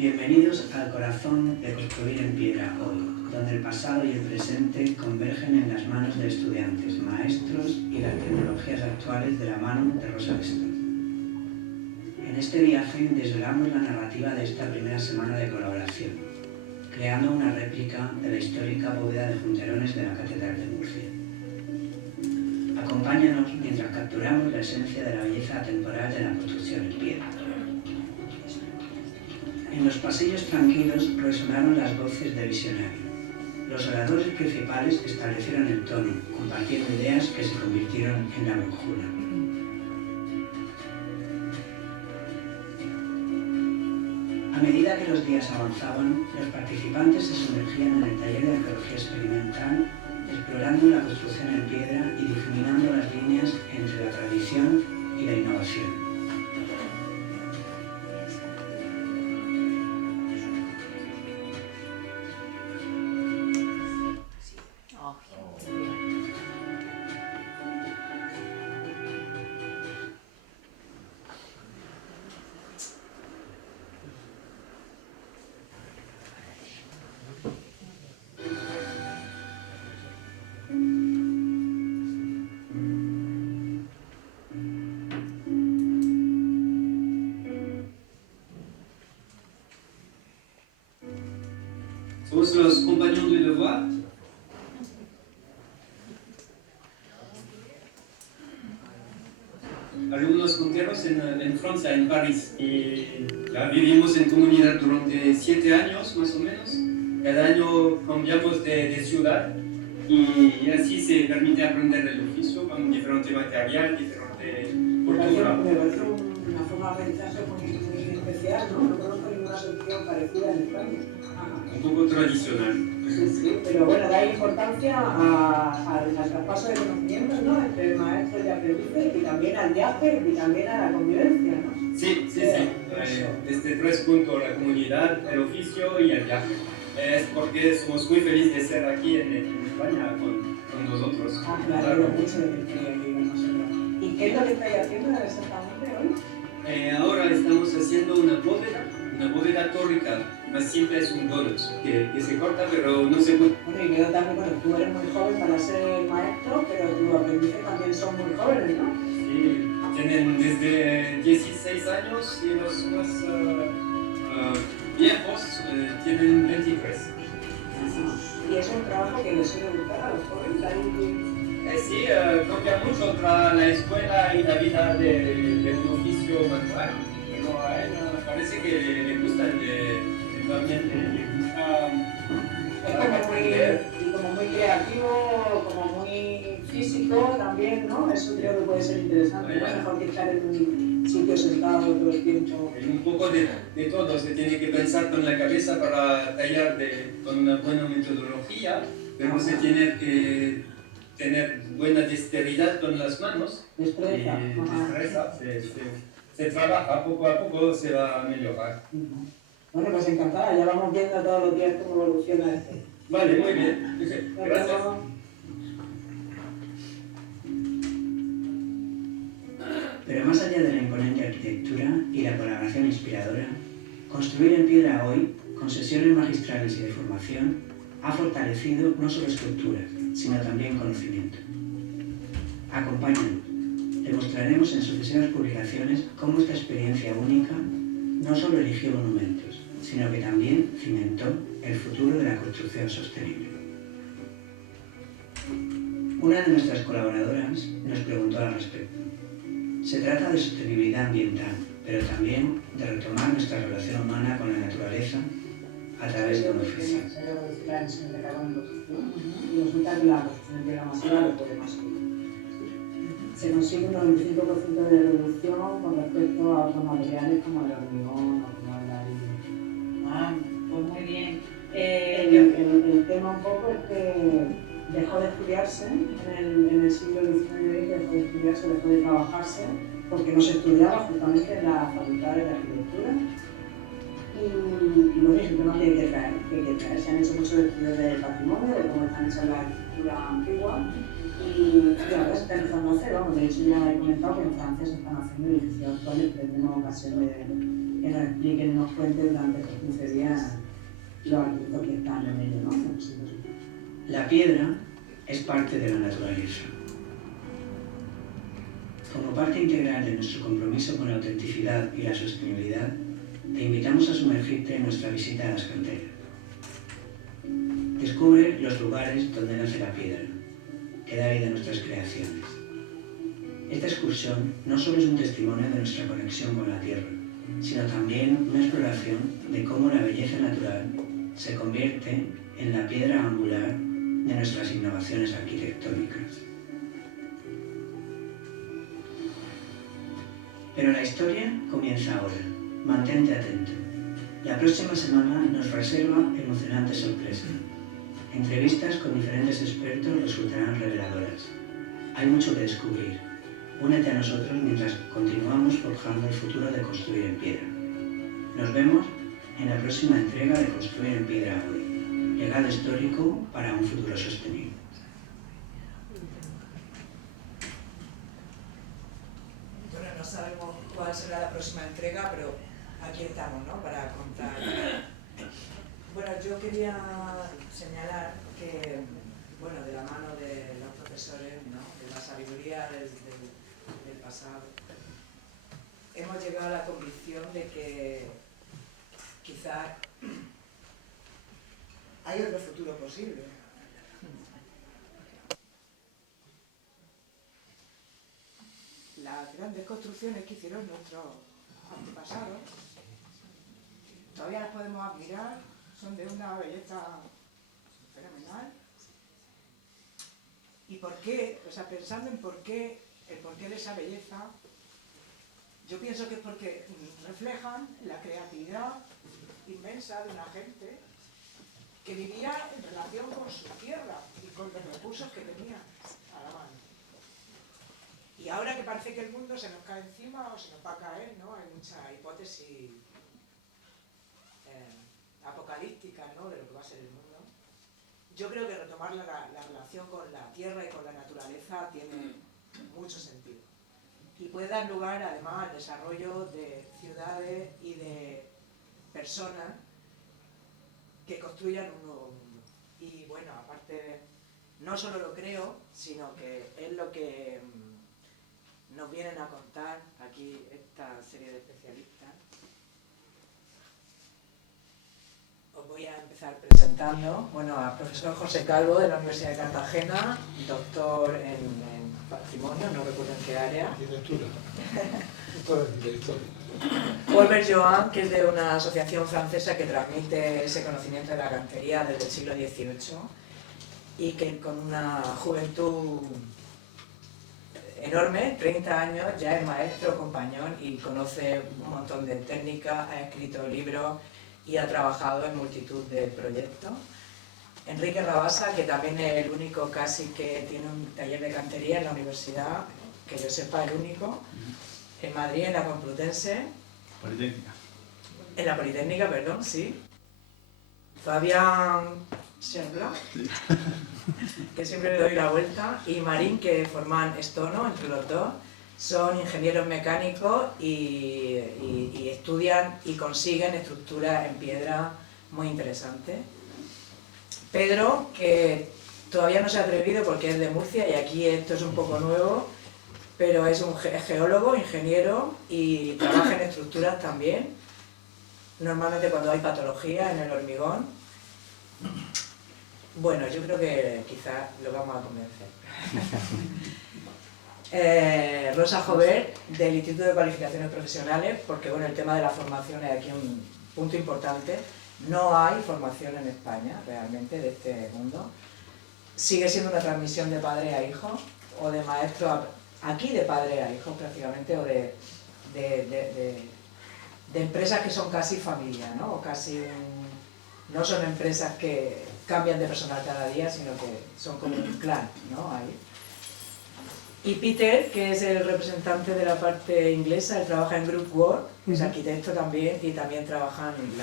Bienvenidos al corazón de Construir en Piedra hoy, donde el pasado y el presente convergen en las manos de estudiantes, maestros y las tecnologías actuales de la mano de Rosa Bestor. En este viaje desvelamos la narrativa de esta primera semana de colaboración, creando una réplica de la histórica bóveda de Junterones de la Catedral de Murcia. Acompáñanos mientras capturamos la esencia de la belleza atemporal de la construcción en piedra. En los pasillos tranquilos resonaron las voces de visionario. Los oradores principales establecieron el tono, compartiendo ideas que se convirtieron en la brújula. A medida que los días avanzaban, los participantes se sumergían en el taller de arqueología experimental, explorando la construcción en piedra y difuminando las líneas entre la tradición y la innovación. Somos los compañeros de devoir. Alumnos junteros en Francia, en París. Y ya vivimos en comunidad durante 7 años, más o menos. Cada año cambiamos de ciudad y así se permite aprender el oficio con diferente material, diferente cultura. Me parece una forma de aprendizaje muy especial, ¿no? No conozco ninguna solución parecida en España. Un poco tradicional. Sí, pero bueno, da importancia al traspaso de conocimientos, ¿no? Entre maestros y aprendices y también al viaje y también a la convivencia, ¿no? Sí. Desde 3 puntos, la comunidad, el oficio y el viaje. Es porque somos muy felices de ser aquí en España con nosotros. Claro, mucho de que aquí con nosotros. ¿Y qué es lo que estáis haciendo exactamente hoy? Ahora estamos haciendo una bóveda tórrica. Más simple es un donut que se corta, pero no se puede. Bueno, y creo también, bueno, tú eres muy joven para ser maestro, pero tus aprendices también son muy jóvenes, ¿no? Sí, tienen desde 16 años y los más viejos tienen 23. Sí. Y es un trabajo que les suele gustar a los jóvenes. Sí, cambia mucho la escuela y la vida de un oficio manual, pero a él parece que le gusta también le gusta aprender. Y como muy creativo, como muy físico también, ¿no? Eso creo que puede ser interesante. No es mejor que estar en un sitio sentado todo el tiempo. Un poco de todo, se tiene que pensar con la cabeza para tallar con una buena metodología, pero se tiene que tener buena dexteridad con las manos. Destreza. Se trabaja, poco a poco se va a mejorar. Bueno, pues encantada, ya vamos viendo todos los días cómo evoluciona esto. Vale, muy bien. Gracias. Pero más allá de la imponente arquitectura y la colaboración inspiradora, Construir en Piedra hoy, con sesiones magistrales y de formación, ha fortalecido no solo estructuras, sino también conocimiento. Acompáñanos, demostraremos en sucesivas publicaciones cómo esta experiencia única no solo eligió monumentos, sino que también cimentó el futuro de la construcción sostenible. Una de nuestras colaboradoras nos preguntó al respecto. Se trata de sostenibilidad ambiental, pero también de retomar nuestra relación humana con la naturaleza a través de un oficio. Y resulta que la construcción de la masiva lo puede más. Se consigue un 95% de reducción con respecto a otros materiales como el hormigón o como el ladrillo. Pues muy bien. El tema un poco es que dejó de estudiarse en el siglo XIX y dejó de estudiarse, dejó de trabajarse porque no se estudiaba justamente en las facultades de arquitectura. Y bueno, es un tema que hay que traer. Se han hecho muchos estudios del patrimonio, de cómo están hechas las arquitecturas antiguas y ahora se está empezando a hacer. vamos, de hecho ya he comentado que en Francia se están haciendo edificios actuales, tendremos ocasión de que nos expliquen y nos cuenten durante estos 15 días los arquitectos que están en ello, ¿no? La piedra es parte de la naturaleza. Como parte integral de nuestro compromiso con la autenticidad y la sostenibilidad, te invitamos a sumergirte en nuestra visita a las canteras. Descubre los lugares donde nace la piedra, que da vida a nuestras creaciones. Esta excursión no solo es un testimonio de nuestra conexión con la tierra, sino también una exploración de cómo la belleza natural se convierte en la piedra angular de nuestras innovaciones arquitectónicas. Pero la historia comienza ahora. Mantente atento. La próxima semana nos reserva emocionantes sorpresas. Entrevistas con diferentes expertos resultarán reveladoras. Hay mucho que descubrir. Únete a nosotros mientras continuamos forjando el futuro de Construir en Piedra. Nos vemos en la próxima entrega de Construir en Piedra hoy. Legado histórico para un futuro sostenible. Bueno, no sabemos cuál será la próxima entrega, pero aquí estamos, ¿no? Para contar. Bueno, yo quería señalar que, bueno, de la mano de los profesores, ¿no? De la sabiduría del pasado, hemos llegado a la convicción de que quizás hay otro futuro posible. Las grandes construcciones que hicieron nuestros antepasados todavía las podemos admirar, son de una belleza fenomenal. ¿Y por qué? O sea, pensando en el porqué de esa belleza, yo pienso que es porque reflejan la creatividad inmensa de una gente que vivía en relación con su tierra y con los recursos que tenía a la mano. Y ahora que parece que el mundo se nos cae encima o se nos va a caer, ¿no? Hay mucha hipótesis apocalíptica, ¿no? De lo que va a ser el mundo. Yo creo que retomar la relación con la tierra y con la naturaleza tiene mucho sentido. Y puede dar lugar además al desarrollo de ciudades y de personas que construyan un nuevo mundo. Y bueno, aparte, no solo lo creo, sino que es lo que nos vienen a contar aquí esta serie de especialistas. Os voy a empezar presentando, bueno, al profesor José Calvo de la Universidad de Cartagena, doctor en patrimonio, no recuerdo en qué área. Arquitectura. Paul Berjoan, que es de una asociación francesa que transmite ese conocimiento de la cantería desde el siglo XVIII y que con una juventud enorme, 30 años, ya es maestro, compañón y conoce un montón de técnicas, ha escrito libros y ha trabajado en multitud de proyectos. Enrique Rabasa, que también es el único casi que tiene un taller de cantería en la universidad, que yo sepa el único, en Madrid, en la Complutense. Politécnica. En la Politécnica, perdón, sí. Fabián Scherbla, sí. Que siempre le doy la vuelta, y Marín, que forman Estono, entre los dos. Son ingenieros mecánicos y estudian y consiguen estructuras en piedra muy interesantes. Pedro, que todavía no se ha atrevido porque es de Murcia y aquí esto es un poco nuevo, pero es un geólogo, ingeniero y trabaja en estructuras también, normalmente cuando hay patología en el hormigón. Bueno, yo creo que quizás lo vamos a convencer. Rosa Jover, del Instituto de Cualificaciones Profesionales, porque bueno, el tema de la formación es aquí un punto importante. No hay formación en España realmente de este mundo. Sigue siendo una transmisión de padre a hijo o de maestro a, aquí de padre a hijo prácticamente, o de empresas que son casi familia, ¿no? O casi no son empresas que cambian de personal cada día, sino que son como un clan, ¿no? Ahí. Y Peter, que es el representante de la parte inglesa, él trabaja en Group Work, es arquitecto también y también trabaja en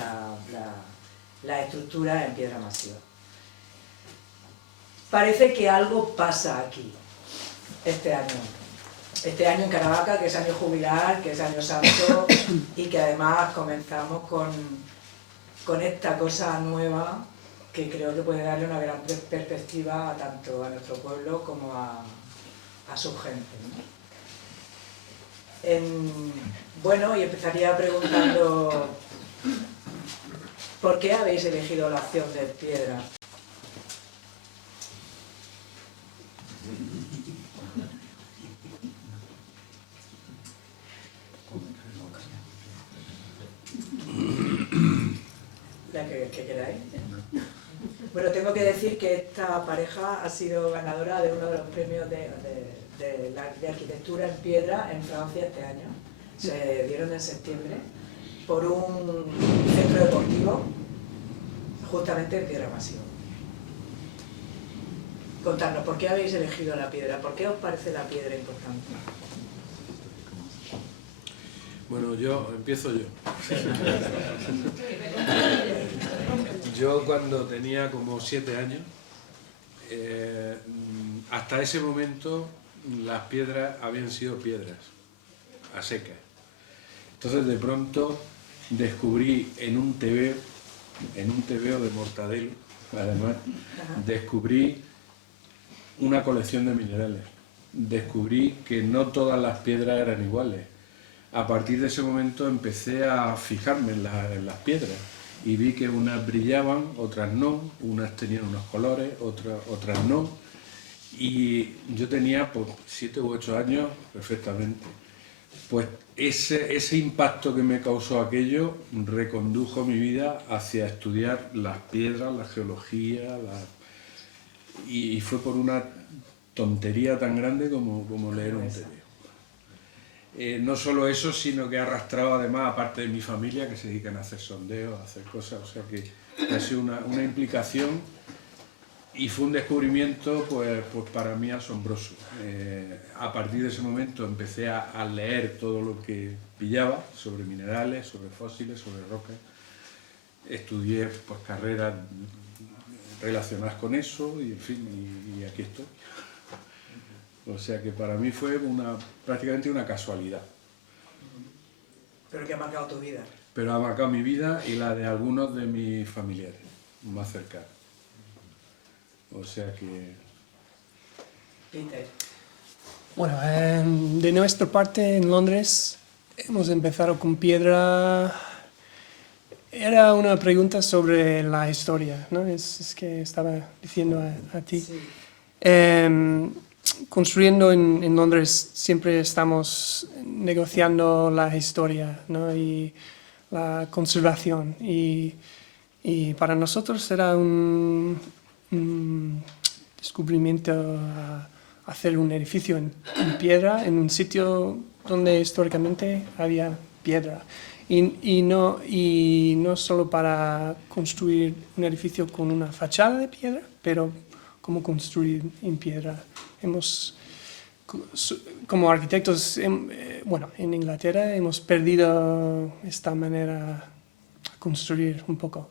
la estructura en piedra masiva. Parece que algo pasa aquí este año. este año en Caravaca, que es año jubilar, que es año santo, y que además comenzamos con esta cosa nueva que creo que puede darle una gran perspectiva tanto a nuestro pueblo como a su gente, ¿no? Bueno, y empezaría preguntando ¿por qué habéis elegido la opción de Piedra? La que queráis. Bueno, tengo que decir que esta pareja ha sido ganadora de uno de los premios de arquitectura en piedra en Francia este año. Se dieron en septiembre por un centro deportivo justamente en Piedra Masiva. Contadnos, ¿por qué habéis elegido la piedra? ¿Por qué os parece la piedra importante? Bueno, empiezo yo. Yo cuando tenía como 7 años, hasta ese momento las piedras habían sido piedras, a secas. Entonces de pronto descubrí en un tebeo de Mortadelo, además, descubrí una colección de minerales. Descubrí que no todas las piedras eran iguales. A partir de ese momento empecé a fijarme en las piedras y vi que unas brillaban, otras no, unas tenían unos colores, otras no. Y yo tenía pues, 7 u 8 años perfectamente. Pues ese impacto que me causó aquello recondujo mi vida hacia estudiar las piedras, la geología, y fue por una tontería tan grande como leer un tebeo. No solo eso, sino que he arrastrado además a parte de mi familia que se dedican a hacer sondeos, a hacer cosas, o sea que ha sido una implicación y fue un descubrimiento pues para mí asombroso. A partir de ese momento empecé a leer todo lo que pillaba sobre minerales, sobre fósiles, sobre rocas. Estudié pues carreras relacionadas con eso y en fin, y aquí estoy. O sea que para mí fue prácticamente una casualidad. Pero que ha marcado tu vida. Pero ha marcado mi vida y la de algunos de mis familiares más cercanos. O sea que... Peter. Bueno, de nuestra parte en Londres hemos empezado con piedra. Era una pregunta sobre la historia, ¿no? Es que estaba diciendo a ti. Sí. Construyendo en Londres siempre estamos negociando la historia, ¿no? Y la conservación. Y para nosotros era un descubrimiento hacer un edificio en piedra en un sitio donde históricamente había piedra. Y no solo para construir un edificio con una fachada de piedra, pero como construir en piedra. Como arquitectos, bueno, en Inglaterra hemos perdido esta manera de construir un poco.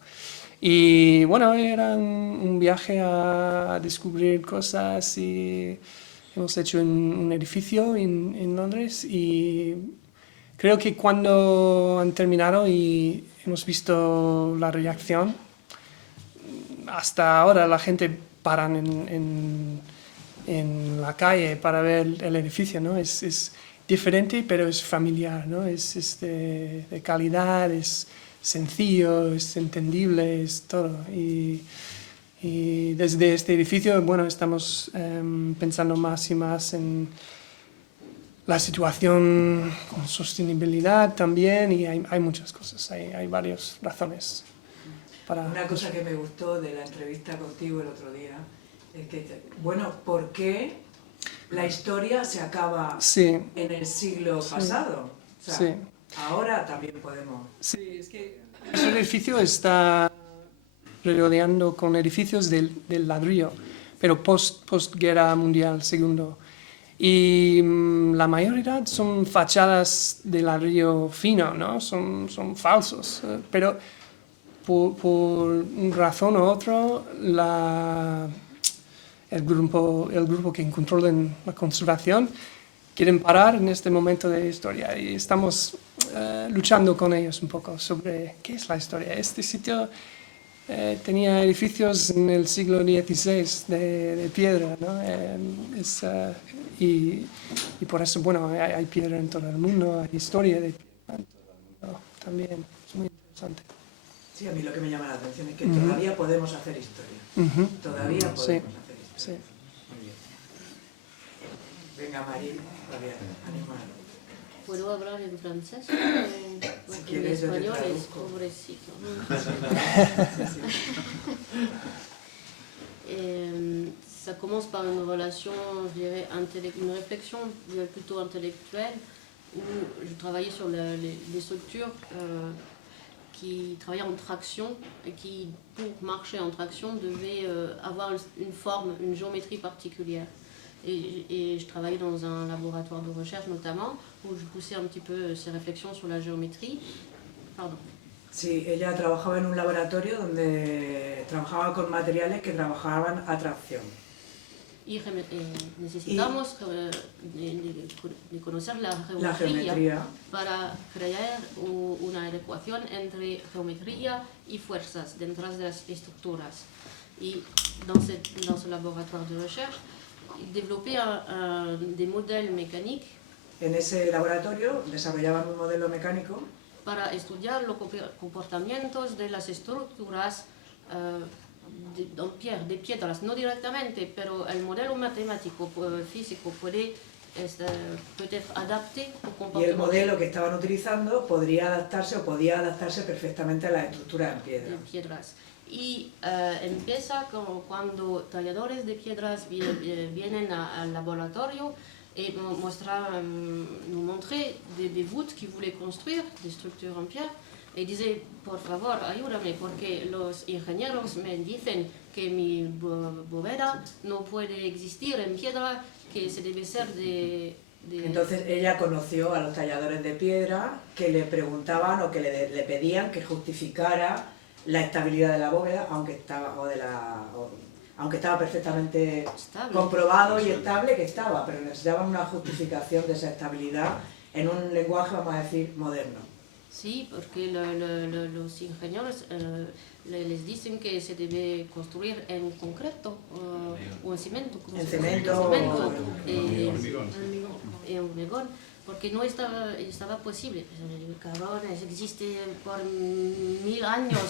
Y bueno, era un viaje a descubrir cosas y hemos hecho un edificio en Londres y creo que cuando han terminado y hemos visto la reacción, hasta ahora la gente para en la calle para ver el edificio, ¿no? Es diferente, pero es familiar, ¿no? Es de calidad, es sencillo, es entendible, es todo. Y desde este edificio, bueno, estamos pensando más y más en la situación con sostenibilidad también y hay muchas cosas, hay varias razones. Una cosa que me gustó de la entrevista contigo el otro día es que, bueno, ¿por qué la historia se acaba en el siglo pasado? O sea, ahora también podemos... Sí, es que el edificio está rodeando con edificios del ladrillo, pero post-guerra mundial segundo. Y la mayoría son fachadas de ladrillo fino, ¿no? Son falsos, pero por una razón u otra el grupo que controla la conservación quieren parar en este momento de historia y estamos luchando con ellos un poco sobre qué es la historia. Este sitio tenía edificios en el siglo XVI de piedra, ¿no? Y por eso, bueno, hay piedra en todo el mundo, hay historia de piedra en todo el mundo también. Es muy interesante. Sí, a mí lo que me llama la atención es que todavía podemos hacer historia. Todavía podemos hacer historia. Sí. Muy bien. Venga, Marín, animar. ¿Puedo hablar en francés? Si quieres, yo te español es traduzco. pobrecito. Ça commence par une relation, je dirais, une réflexion plutôt intellectuelle, où je travaillais sur les structures qui travaillaient en traction et qui, pour marcher en traction, devaient avoir une forme, une géométrie particulière. Et je travaillais dans un laboratoire de recherche notamment, où je poussais un petit peu ces réflexions sur la géométrie. Pardon. Sí, ella trabajaba en un laboratorio donde trabajaba con materiales que trabajaban a tracción. Y necesitamos de conocer la geometría para crear una ecuación entre geometría y fuerzas dentro de las estructuras. Y dans ce laboratoire de recherche, développer des modèles mécaniques. En ese laboratorio desarrollaban un modelo mecánico para estudiar los comportamientos de las estructuras de piedras, no directamente, pero el modelo matemático físico puede être adapté au comportement. Y el modelo que estaban utilizando podía adaptarse perfectamente a las estructuras en piedras. Y empieza cuando talladores de piedras vienen al laboratorio et nous montrer des voûtes qu'ils voulaient construire, des structures en pierre, et disaient, por favor, ayúdame, porque los ingenieros me dicen que mi bóveda no puede existir en piedra, que se debe ser de... Entonces ella conoció a los talladores de piedra que le preguntaban o que le pedían que justificara la estabilidad de la bóveda, aunque estaba perfectamente comprobado y estable que estaba, pero necesitaban una justificación de esa estabilidad en un lenguaje, vamos a decir, moderno. Sí, porque los ingenieros les dicen que se debe construir en concreto o en cemento. En cemento en hormigón, porque no estaba posible. Cabrones, existe por 1000 años,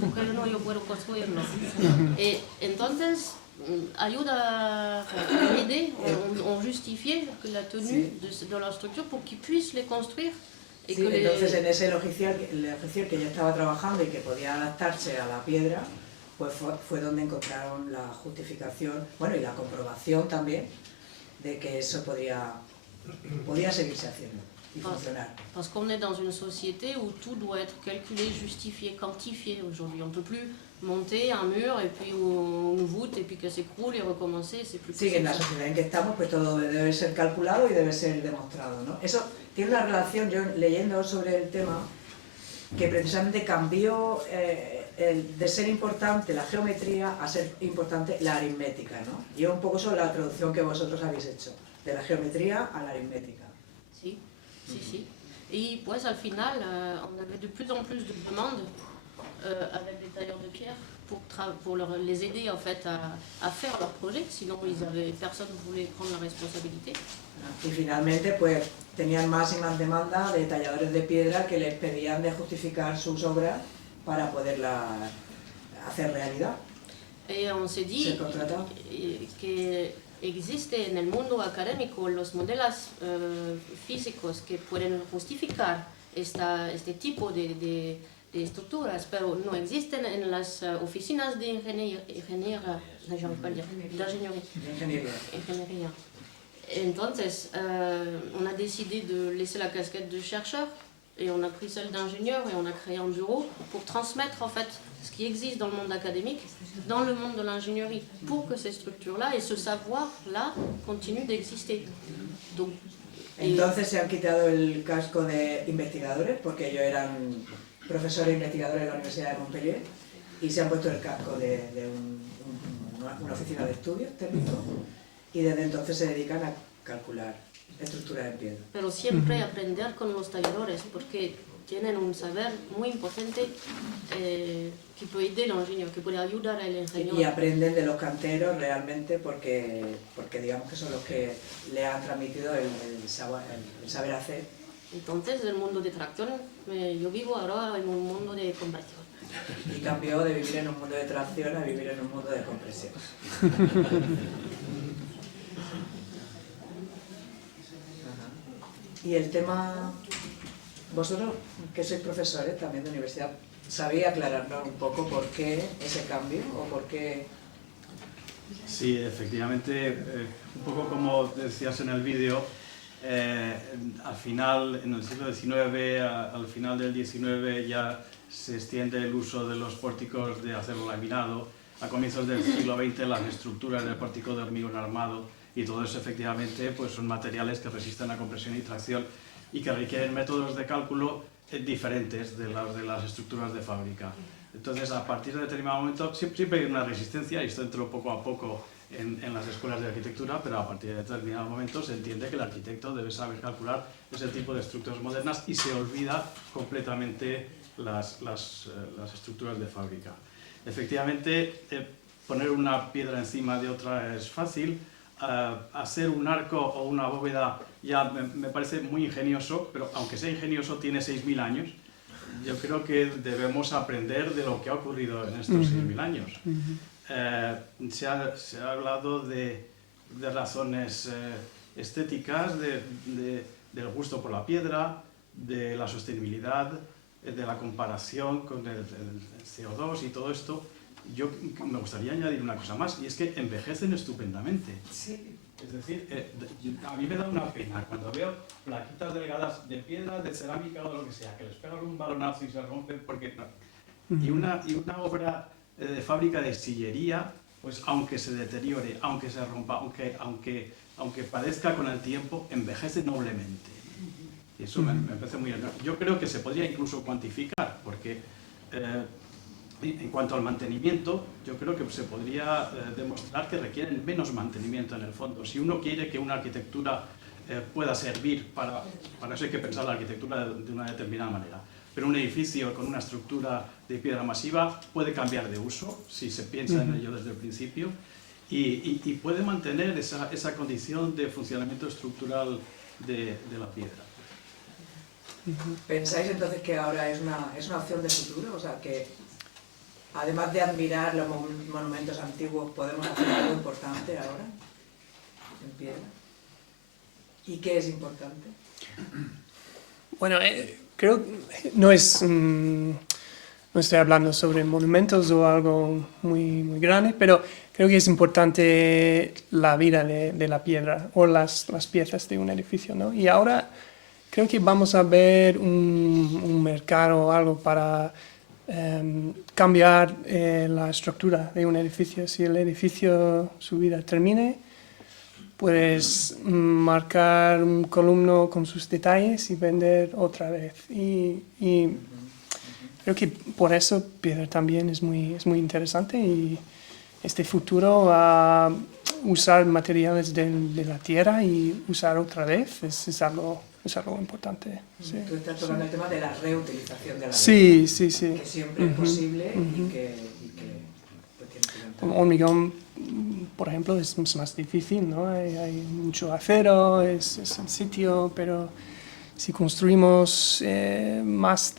¿por qué no yo puedo construirlo? Entonces, on justifiait la tenue de la structure pour qu'ils puissent les construire. Sí, entonces en ese logiciel que ella estaba trabajando y que podía adaptarse a la piedra, pues fue donde encontraron la justificación, bueno, y la comprobación también de que eso podía seguirse haciendo y funcionar. Parce qu'on est dans une société où tout doit être calculé, justifié, quantifié aujourd'hui. On ne peut plus monter un mur et puis une voûte et puis que s'écroule et recommencer, c'est plus possible. Sí, en la sociedad en que estamos, pues todo debe ser calculado y debe ser demostrado, ¿no? Eso tiene una relación, yo leyendo sobre el tema, que precisamente cambió de ser importante la geometría a ser importante la aritmética, ¿no? Y un poco sobre la traducción que vosotros habéis hecho, de la geometría a la aritmética. Sí, sí, sí. Y pues al final, on avait de plus en plus de demandes avec les tailleurs de pierre pour les aider en fait à faire leur projet, sinon personne ne voulait prendre la responsabilité. Y finalmente pues tenían más y más demanda de talladores de piedra que les pedían de justificar sus obras para poderlas hacer realidad. Y on se dit que existe en el mundo académico los modelos físicos que pueden justificar este tipo de estructuras, pero no existen en las oficinas de ingeniería. Entonces, on a décidé de laisser la casquette de chercheur et on a pris celle d'ingénieur et on a créé un bureau pour transmettre en fait ce qui existe dans le monde académique, dans le monde de l'ingénierie, pour que ces structures-là et ce savoir-là continuent d'exister. Donc, entonces se han quitado el casco de investigadores, porque ellos eran profesores e investigadores de la Universidad de Montpellier, y se han puesto el casco de una oficina de estudios técnicos, y desde entonces se dedican a calcular estructuras en piedra. Pero siempre aprender con los talladores, porque tienen un saber muy importante que puede aider al ingeniero, que puede ayudar al ingeniero. Y aprenden de los canteros realmente porque digamos que son los que le han transmitido el saber hacer. Entonces, el mundo de tracción, yo vivo ahora en un mundo de compresión. Y cambió de vivir en un mundo de tracción a vivir en un mundo de compresión. Y el tema, vosotros que sois profesores también de universidad, ¿sabéis aclararnos un poco por qué ese cambio o por qué? Sí, efectivamente, un poco como decías en el vídeo, al final, en el siglo XIX, al final del XIX ya se extiende el uso de los pórticos de acero laminado. A comienzos del siglo XX las estructuras del pórtico de hormigón armado, y todo eso efectivamente pues son materiales que resisten a compresión y tracción y que requieren métodos de cálculo diferentes de las estructuras de fábrica. Entonces, a partir de determinado momento siempre hay una resistencia, y esto entró poco a poco en las escuelas de arquitectura, pero a partir de determinado momento se entiende que el arquitecto debe saber calcular ese tipo de estructuras modernas y se olvida completamente las estructuras de fábrica. Efectivamente, poner una piedra encima de otra es fácil. Hacer un arco o una bóveda ya me parece muy ingenioso, pero aunque sea ingenioso tiene 6.000 años. Yo creo que debemos aprender de lo que ha ocurrido en estos 6.000 años. Se ha hablado de razones estéticas, del gusto por la piedra, de la sostenibilidad, de la comparación con el CO2 y todo esto. Yo me gustaría añadir una cosa más, y es que envejecen estupendamente. Sí. Es decir, a mí me da una pena cuando veo plaquitas delgadas de piedra, de cerámica o de lo que sea, que les pegan un balonazo y se rompen porque no. Y una obra de fábrica de sillería, pues aunque se deteriore, aunque se rompa, aunque padezca con el tiempo, envejece noblemente. Y eso me parece muy... Yo creo que se podría incluso cuantificar, porque en cuanto al mantenimiento, yo creo que se podría demostrar que requieren menos mantenimiento en el fondo. Si uno quiere que una arquitectura pueda servir para eso hay que pensar la arquitectura de una determinada manera. Pero un edificio con una estructura de piedra masiva puede cambiar de uso, si se piensa en ello desde el principio, y puede mantener esa condición de funcionamiento estructural de la piedra. ¿Pensáis entonces que ahora es una opción de futuro? O sea, que además de admirar los monumentos antiguos, podemos hacer algo importante ahora en piedra. ¿Y qué es importante? Bueno, creo que no estoy hablando sobre monumentos o algo muy, muy grande, pero creo que es importante la vida de la piedra o las piezas de un edificio, ¿no? Y ahora creo que vamos a ver un mercado o algo para cambiar la estructura de un edificio. Si el edificio, su vida termine, puedes marcar un columno con sus detalles y vender otra vez. Y creo que por eso piedra también es muy interesante, y este futuro a usar materiales de la tierra y usar otra vez es algo importante. Sí, Tú estás tocando el tema de la reutilización de la sí, piedra, sí. que siempre es posible y que pues, tiene que entrar. Hormigón, por ejemplo, es más difícil, ¿no? Hay mucho acero, es el sitio, pero si construimos más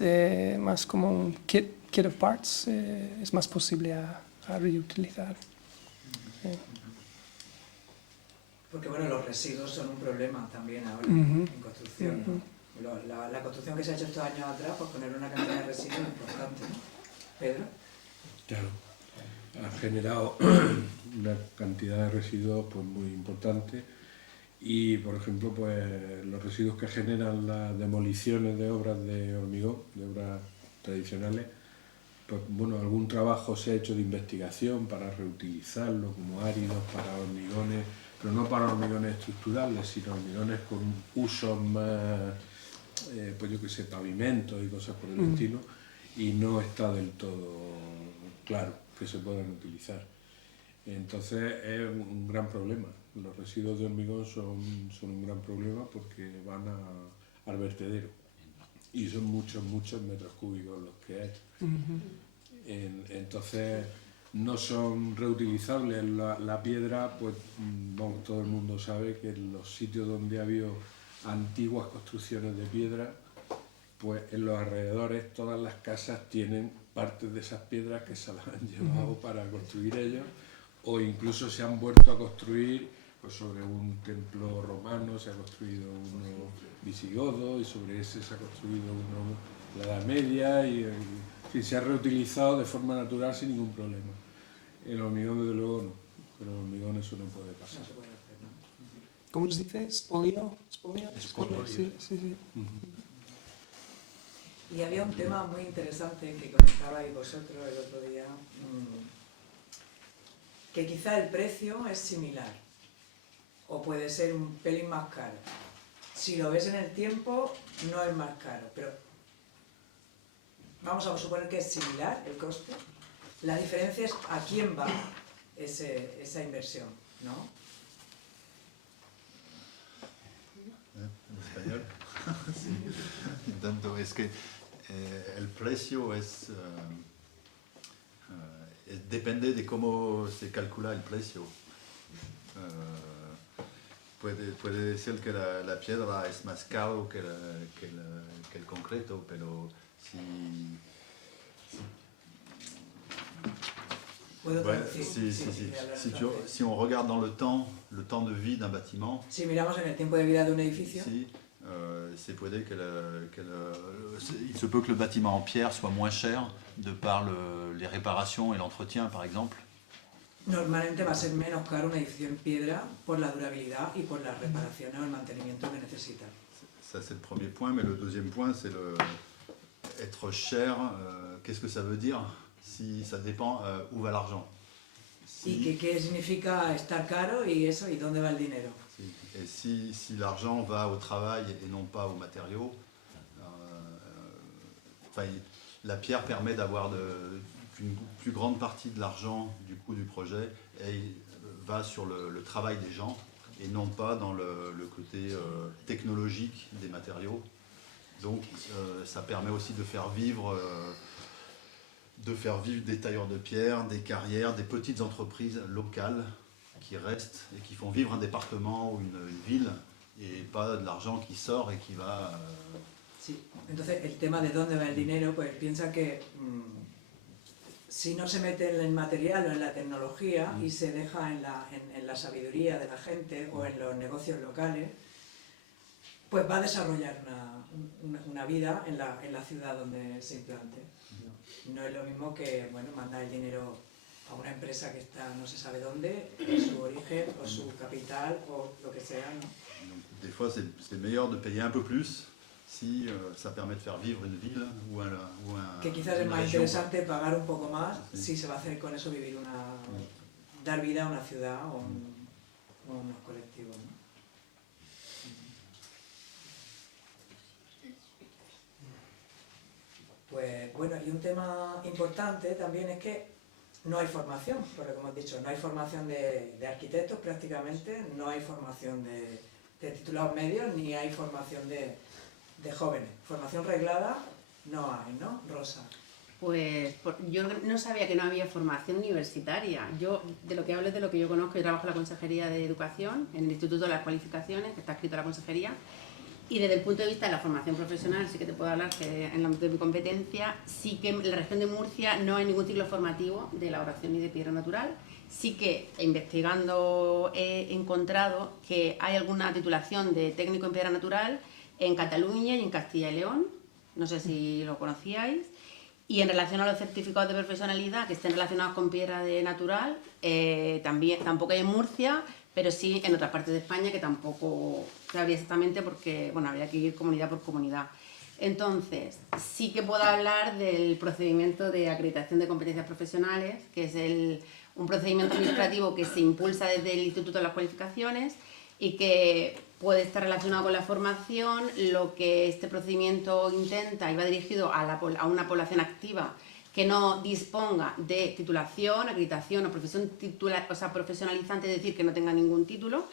como un kit of parts, es más posible a reutilizar. Sí. Porque bueno, los residuos son un problema también ahora en construcción, ¿no? La construcción que se ha hecho estos años atrás, pues poner una cantidad de residuos importante, ¿no? ¿Pedro? Claro, ha generado una cantidad de residuos pues muy importante, y por ejemplo pues los residuos que generan las demoliciones de obras de hormigón, de obras tradicionales, pues bueno, algún trabajo se ha hecho de investigación para reutilizarlo como áridos para hormigones, pero no para hormigones estructurales, sino hormigones con usos más, pues yo que sé, pavimentos y cosas por el estilo, y no está del todo claro que se puedan utilizar. Entonces es un gran problema. Los residuos de hormigón son un gran problema porque van al vertedero y son muchos metros cúbicos los que hay. Entonces no son reutilizables. La piedra, pues todo el mundo sabe que en los sitios donde ha habido antiguas construcciones de piedra, pues en los alrededores todas las casas tienen partes de esas piedras que se las han llevado para construir ellos, o incluso se han vuelto a construir pues, sobre un templo romano, se ha construido uno visigodo y sobre ese se ha construido uno en la Edad Media y se ha reutilizado de forma natural sin ningún problema. El hormigón desde luego no, pero el hormigón eso no puede pasar. No se puede hacer, ¿no? ¿Cómo se dice? ¿Espolio? Espolio. Sí, sí, sí. Y había un tema muy interesante que comentabais vosotros el otro día, que quizá el precio es similar o puede ser un pelín más caro. Si lo ves en el tiempo, no es más caro, pero vamos a suponer que es similar el coste. La diferencia es a quién va esa inversión, ¿no? En español. Sí. Intento, es que el precio depende de cómo se calcula el precio. Puede ser que la piedra es más caro que el concreto, pero si on regarde dans le temps de vie d'un bâtiment, si miramos en el tiempo de vida de un edificio, il se peut que le bâtiment en pierre soit moins cher de par les réparations et l'entretien, par exemple. Normalmente va a ser menos caro un edificio en piedra por la durabilidad y por las reparaciones o el mantenimiento que necesita. Ça c'est le premier point, mais le deuxième point c'est être cher. Qu'est-ce que ça veut dire? Si ça dépend où va l'argent. ¿Y qué significa estar caro y eso y dónde va el dinero? Et si l'argent va au travail et non pas aux matériaux, la pierre permet d'avoir une plus grande partie de l'argent du coût du projet et va sur le travail des gens et non pas dans le côté technologique des matériaux. Donc ça permet aussi de faire vivre des tailleurs de pierre, des carrières, des petites entreprises locales qui restent et qui font vivre un département ou une ville et pas de l'argent qui sort et qui va... Sí, entonces el tema de dónde va el dinero, pues piensa que si no se mete en el material o en la tecnología y se deja en la sabiduría de la gente o en los negocios locales, pues va a desarrollar una vida en la ciudad donde se implante. No es lo mismo que mandar el dinero a una empresa que está no se sabe dónde, su origen o su capital o lo que sea, ¿no? Donc, des fois c'est meilleur de payer un peu plus si ça permet de faire vivre une ville ou un que quizás es más interesante pagar un poco más si se va a hacer con eso vivir dar vida a una ciudad o unos colectivos, ¿no? Pues bueno, y un tema importante también es que no hay formación, porque como he dicho, no hay formación de arquitectos prácticamente, no hay formación de titulados medios, ni hay formación de jóvenes. Formación reglada no hay, ¿no, Rosa? Pues yo no sabía que no había formación universitaria. Yo de lo que hablo es de lo que yo conozco. Yo trabajo en la Consejería de Educación, en el Instituto de las Cualificaciones, que está escrito en la Consejería. Y desde el punto de vista de la formación profesional, sí que te puedo hablar que en el ámbito de mi competencia, sí que en la región de Murcia no hay ningún ciclo formativo de elaboración ni de piedra natural. Sí que investigando he encontrado que hay alguna titulación de técnico en piedra natural en Cataluña y en Castilla y León, no sé si lo conocíais. Y en relación a los certificados de profesionalidad que estén relacionados con piedra de natural, tampoco hay en Murcia, pero sí en otras partes de España, que tampoco sabría exactamente porque habría que ir comunidad por comunidad. Entonces, sí que puedo hablar del procedimiento de acreditación de competencias profesionales, que es un procedimiento administrativo que se impulsa desde el Instituto de las Cualificaciones y que puede estar relacionado con la formación. Lo que este procedimiento intenta y va dirigido a una población activa que no disponga de titulación, acreditación o profesionalizante, es decir, que no tenga ningún título,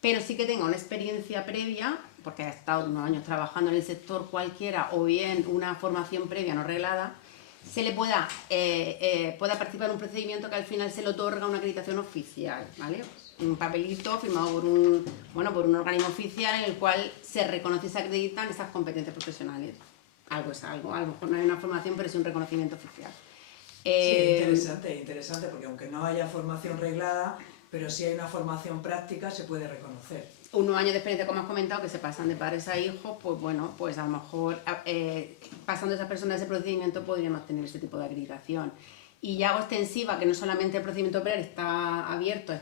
pero sí que tenga una experiencia previa, porque ha estado unos años trabajando en el sector cualquiera, o bien una formación previa no reglada, se le pueda participar en un procedimiento que al final se le otorga una acreditación oficial, ¿vale? Un papelito firmado por un organismo oficial en el cual se reconoce y se acreditan esas competencias profesionales. Algo es algo, a lo mejor no hay una formación, pero es un reconocimiento oficial. Sí, interesante, porque aunque no haya formación reglada, pero si hay una formación práctica se puede reconocer. Unos años de experiencia, como has comentado, que se pasan de padres a hijos, pues bueno, pues a lo mejor pasando esas personas ese procedimiento podríamos tener ese tipo de acreditación. Y ya hago extensiva que no solamente el procedimiento operario está abierto a,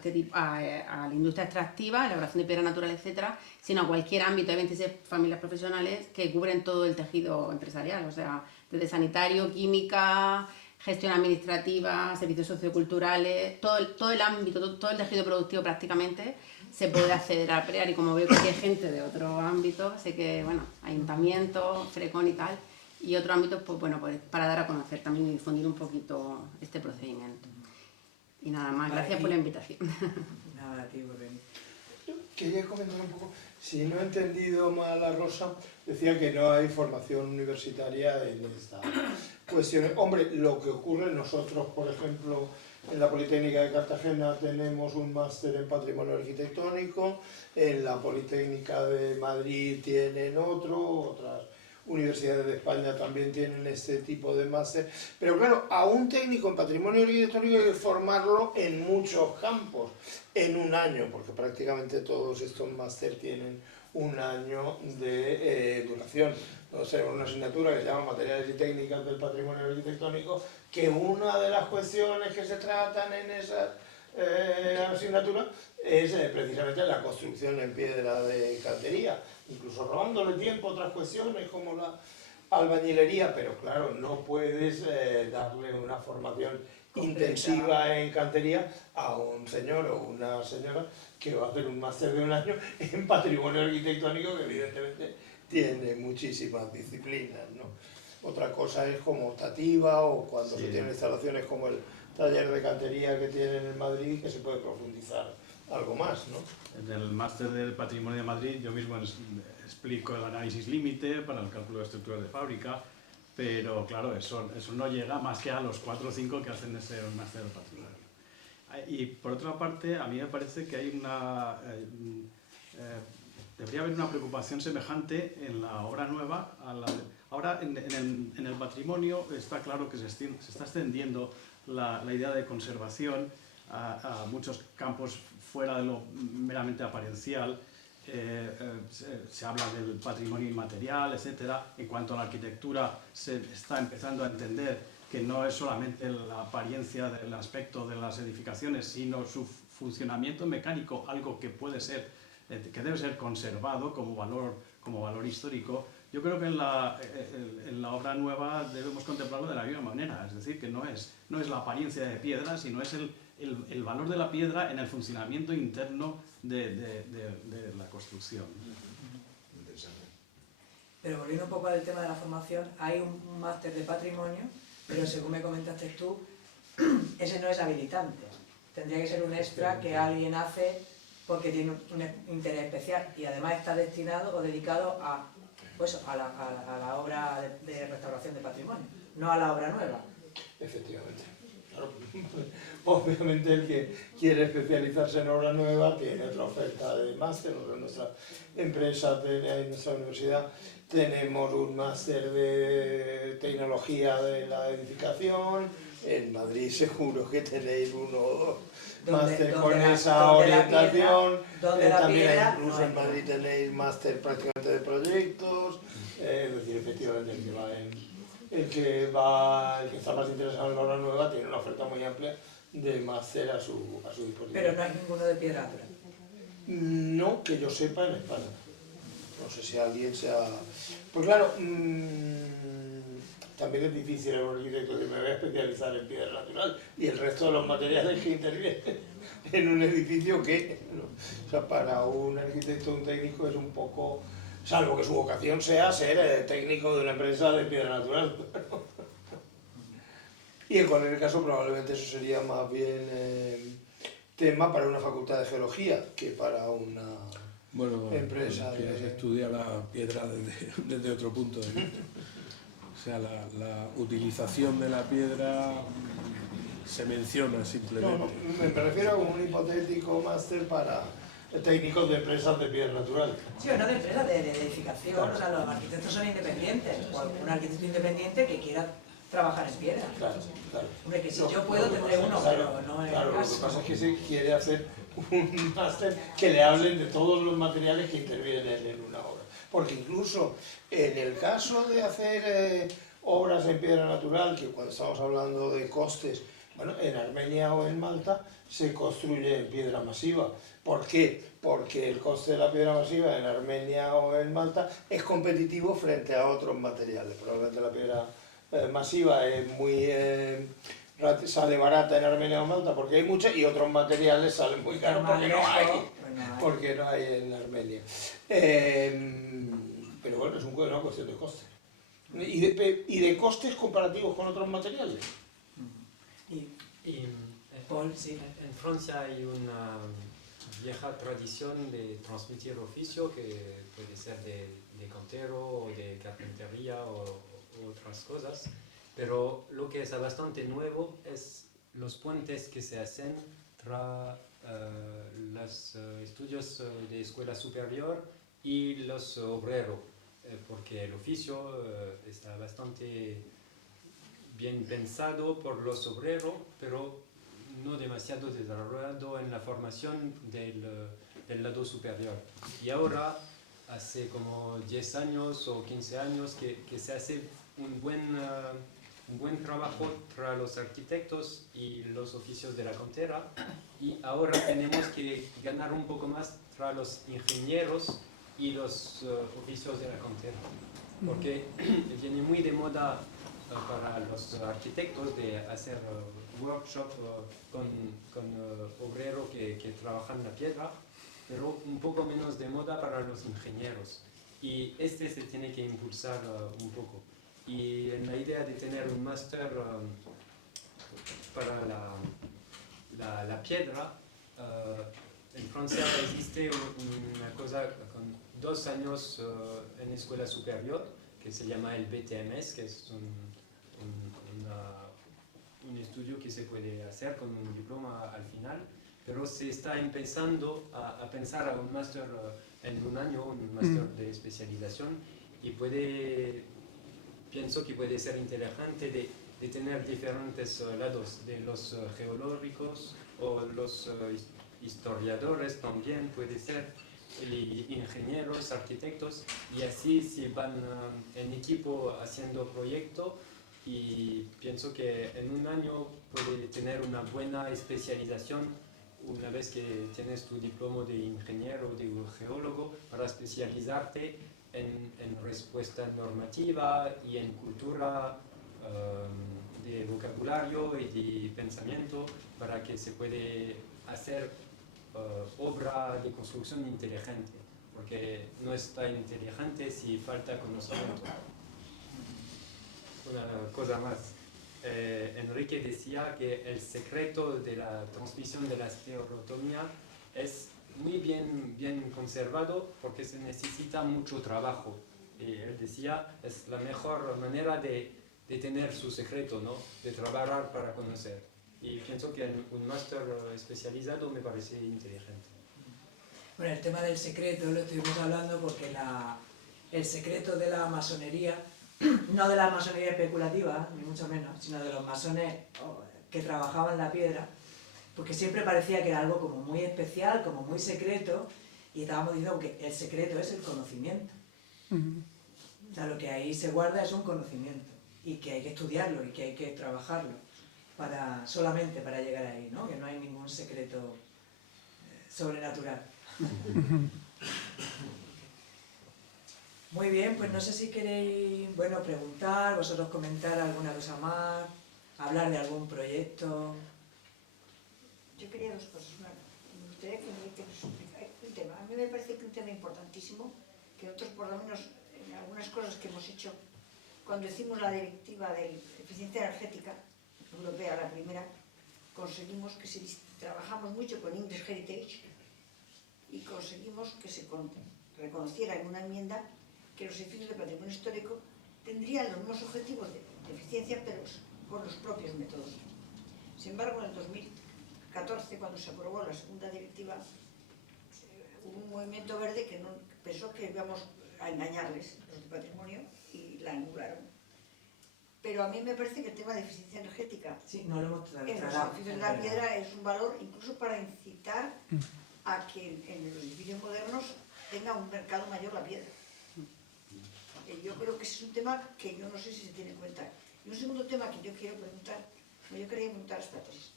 a la industria extractiva, elaboración de piedra natural, etcétera, sino a cualquier ámbito. Hay 26 familias profesionales que cubren todo el tejido empresarial, o sea, desde sanitario, química, gestión administrativa, servicios socioculturales, todo el ámbito, todo el tejido productivo prácticamente se puede acceder al PREAR. Y como veo que hay gente de otro ámbito, sé que, bueno, ayuntamientos, Frecon y tal, y otros ámbitos, pues bueno, pues para dar a conocer también y difundir un poquito este procedimiento. Y nada más, gracias por la invitación. Nada, a ti por venir. Quería comentar un poco, si no he entendido mal a Rosa, decía que no hay formación universitaria en esta cuestión. Hombre, lo que ocurre nosotros, por ejemplo, en la Politécnica de Cartagena tenemos un máster en patrimonio arquitectónico, en la Politécnica de Madrid tienen otras universidades de España también tienen este tipo de máster, pero claro, a un técnico en patrimonio arquitectónico hay que formarlo en muchos campos, en un año, porque prácticamente todos estos máster tienen un año de duración. Nosotros tenemos una asignatura que se llama Materiales y Técnicas del Patrimonio Arquitectónico, que una de las cuestiones que se tratan en esa asignatura es precisamente la construcción en piedra de cantería, incluso robándole tiempo a otras cuestiones como la albañilería, pero claro, no puedes darle una formación intensiva en cantería a un señor o una señora que va a hacer un máster de un año en patrimonio arquitectónico, que evidentemente tiene muchísimas disciplinas, ¿no? Otra cosa es como optativa o cuando se tienen instalaciones como el taller de cantería que tienen en Madrid, que se puede profundizar algo más, ¿no? En el máster del Patrimonio de Madrid yo mismo explico el análisis límite para el cálculo de estructuras de fábrica, pero claro, eso no llega más que a los 4 o 5 que hacen ese máster del patrimonio. Y por otra parte, a mí me parece que hay debería haber una preocupación semejante en la obra nueva. Ahora en el patrimonio está claro que se está extendiendo la idea de conservación a muchos campos fuera de lo meramente apariencial. Se habla del patrimonio inmaterial, etc. En cuanto a la arquitectura, se está empezando a entender que no es solamente la apariencia del aspecto de las edificaciones, sino su funcionamiento mecánico, algo que puede ser, que debe ser conservado como valor histórico. Yo creo que en la obra nueva debemos contemplarlo de la misma manera, es decir, que no es la apariencia de piedra, sino es el valor de la piedra en el funcionamiento interno de la construcción. Pero volviendo un poco al tema de la formación, hay un máster de patrimonio, pero según me comentaste tú, ese no es habilitante. Tendría que ser un extra que alguien hace porque tiene un interés especial y además está destinado o dedicado a la obra de restauración de patrimonio, no a la obra nueva. Efectivamente. Claro. Obviamente el que quiere especializarse en obra nueva tiene otra oferta de máster. En nuestra empresa, en nuestra universidad, tenemos un máster de tecnología de la edificación. En Madrid seguro que tenéis uno o dos máster con esa orientación. También incluso en Madrid tenéis máster prácticamente de proyectos. Es decir, efectivamente el que está más interesado en la obra nueva tiene una oferta muy amplia de máster a su disposición. Pero no hay ninguno de piedra natural. No, que yo sepa, en España. No sé si alguien sea... Pues claro, también es difícil en un arquitecto que me voy a especializar en piedra natural y el resto de los materiales que intervienen en un edificio que, o sea, para un arquitecto, un técnico es un poco... Salvo que su vocación sea ser técnico de una empresa de piedra natural. Y en cualquier caso probablemente eso sería más bien tema para una facultad de geología que para una empresa. Que se estudia la piedra desde otro punto de vista. O sea, la utilización de la piedra se menciona simplemente. No, me refiero a un hipotético máster para técnicos de empresas de piedra natural. Sí, o no de empresas, de edificación. Claro. O sea, los arquitectos son independientes. O un arquitecto independiente que quiera trabajar en piedra. Claro. Hombre, que si yo puedo tendré uno, pero no en el caso. Lo que pasa es que se quiere hacer un máster que le hablen de todos los materiales que intervienen en una obra. Porque incluso en el caso de hacer obras en piedra natural, que cuando estamos hablando de costes, bueno, en Armenia o en Malta se construye en piedra masiva. ¿Por qué? Porque el coste de la piedra masiva en Armenia o en Malta es competitivo frente a otros materiales. Probablemente la piedra masiva es muy sale barata en Armenia o Malta porque hay mucha, y otros materiales salen muy caros porque no hay en Armenia. Pero bueno, es una cuestión de coste. Y de costes comparativos con otros materiales. Paul, sí. En Francia hay una vieja tradición de transmitir oficio que puede ser de cantero o de carpintería o otras cosas, pero lo que es bastante nuevo es los puentes que se hacen tras los estudios de escuela superior y los obreros, porque el oficio está bastante bien pensado por los obreros, pero no demasiado desarrollado en la formación del lado superior. Y ahora, hace como 10 años o 15 años que se hace un buen trabajo para los arquitectos y los oficios de la cantera, y ahora tenemos que ganar un poco más para los ingenieros y los oficios de la cantera, porque viene muy de moda para los arquitectos de hacer workshop con obreros que trabajan la piedra, pero un poco menos de moda para los ingenieros. Y se tiene que impulsar un poco. Y en la idea de tener un máster para la piedra, en Francia existe una cosa con 2 años en escuela superior que se llama el BTMS, que es un estudio que se puede hacer con un diploma al final, pero se está empezando a pensar a un máster en un año, un máster de especialización, y pienso que puede ser inteligente de tener diferentes lados, de los geológicos o los historiadores también, puede ser ingenieros, arquitectos, y así se van en equipo haciendo proyectos, y pienso que en un año puede tener una buena especialización una vez que tienes tu diploma de ingeniero o de geólogo, para especializarte en respuesta normativa y en cultura de vocabulario y de pensamiento, para que se puede hacer obra de construcción inteligente, porque no es tan inteligente si falta conocimiento. Una cosa más, Enrique decía que el secreto de la transmisión de la estereotomía es muy bien conservado porque se necesita mucho trabajo. Y él decía, es la mejor manera de tener su secreto, ¿no? De trabajar para conocer. Y pienso que un máster especializado me parece inteligente. Bueno, el tema del secreto lo estuvimos hablando porque el secreto de la masonería, no de la masonería especulativa, ni mucho menos, sino de los masones que trabajaban la piedra, porque siempre parecía que era algo como muy especial, como muy secreto, y estábamos diciendo que el secreto es el conocimiento. O sea, lo que ahí se guarda es un conocimiento, y que hay que estudiarlo, y que hay que trabajarlo, solamente para llegar ahí, ¿no? Que no hay ningún secreto sobrenatural. Muy bien, pues no sé si queréis, preguntar, vosotros comentar alguna cosa más, hablar de algún proyecto. Yo quería 2 cosas. Una, me gustaría que me explicara un tema. A mí me parece que un tema importantísimo, que nosotros por lo menos en algunas cosas que hemos hecho, cuando hicimos la directiva de eficiencia energética, europea, la primera, conseguimos que trabajamos mucho con English Heritage y conseguimos que se reconociera en una enmienda que los edificios de patrimonio histórico tendrían los mismos objetivos de eficiencia, pero con los propios métodos. Sin embargo, en el 2014, cuando se aprobó la segunda directiva, hubo un movimiento verde que pensó que íbamos a engañarles, los de patrimonio, y la anularon. Pero a mí me parece que el tema de eficiencia energética sí, no lo hemos en los edificios de la piedra es un valor incluso para incitar a que en los edificios modernos tenga un mercado mayor la piedra. Yo creo que ese es un tema que yo no sé si se tiene en cuenta. Y un segundo tema que yo quiero preguntar, yo quería preguntar hasta tres,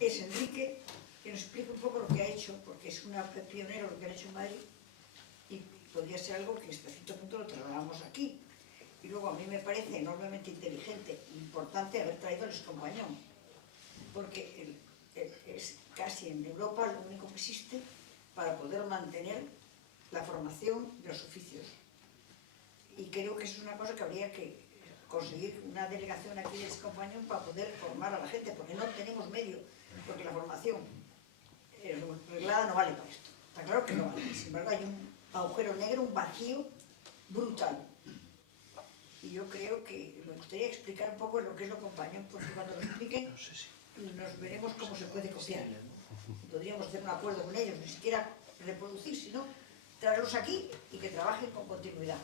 es Enrique, que nos explique un poco lo que ha hecho, porque es un pionero lo que ha hecho en Madrid, y podría ser algo que hasta cierto punto lo trasladamos aquí. Y luego a mí me parece enormemente inteligente e importante haber traído el Escompañón, porque es casi en Europa lo único que existe para poder mantener la formación de los oficios. Y creo que es una cosa que habría que conseguir una delegación aquí del Escompañón para poder formar a la gente, porque no tenemos medio, porque la formación reglada no vale para esto. Está claro que no vale. Sin embargo, hay un agujero negro, un vacío brutal. Y yo creo que me gustaría explicar un poco lo que es lo Compañón, porque cuando lo expliquen nos veremos cómo se puede copiar. Podríamos hacer un acuerdo con ellos, ni siquiera reproducir, sino traerlos aquí y que trabajen con continuidad.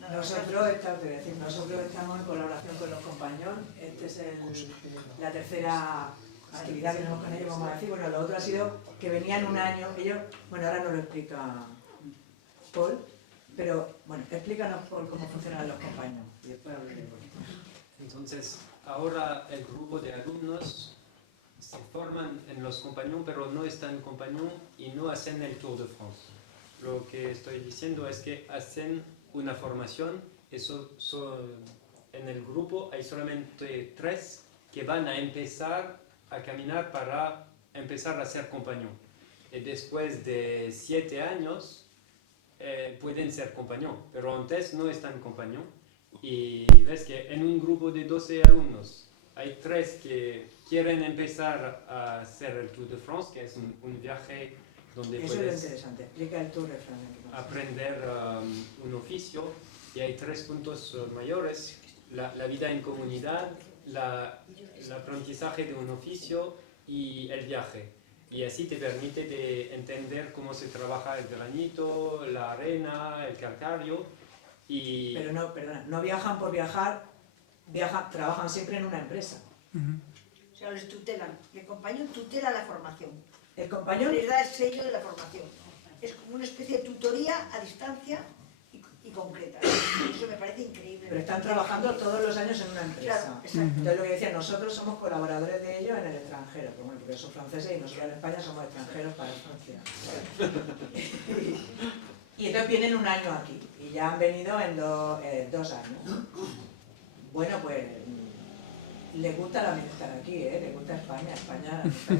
Nosotros estamos en colaboración con los Compañón. Esta es la tercera actividad que tenemos con ellos, vamos a decir. Bueno, lo otro ha sido que venían un año, ellos, bueno, ahora nos lo explica Paul, pero bueno, explícanos Paul cómo funcionan los Compañón y después hablaremos. Entonces, ahora el grupo de alumnos se forman en los Compañón, pero no están en Compañón y no hacen el Tour de France. Lo que estoy diciendo es que hacen una formación, en el grupo hay solamente 3 que van a empezar a caminar para empezar a ser Compañón. Y después de 7 años pueden ser Compañón, pero antes no están Compañón. Y ves que en un grupo de 12 alumnos hay 3 que quieren empezar a hacer el Tour de France, que es un viaje donde eso puedes es interesante, explica el Tour de France. aprender un oficio, y hay 3 puntos mayores: la vida en comunidad, el aprendizaje de un oficio y el viaje. Y así te permite de entender cómo se trabaja el granito, la arena, el calcáreo. Pero no, perdona, no viajan por viajar, trabajan siempre en una empresa. O sea, les tutelan. El Compañón tutela la formación. El Compañón les da el sello de la formación. Es como una especie de tutoría a distancia y concreta. Eso me parece increíble. Pero están trabajando todos los años en una empresa. Claro, exacto. Entonces lo que decía, nosotros somos colaboradores de ellos en el extranjero, pues bueno, porque son franceses y nosotros en España somos extranjeros para Francia. Y entonces vienen un año aquí y ya han venido en 2 años. Bueno, pues les gusta la vida estar aquí, les gusta España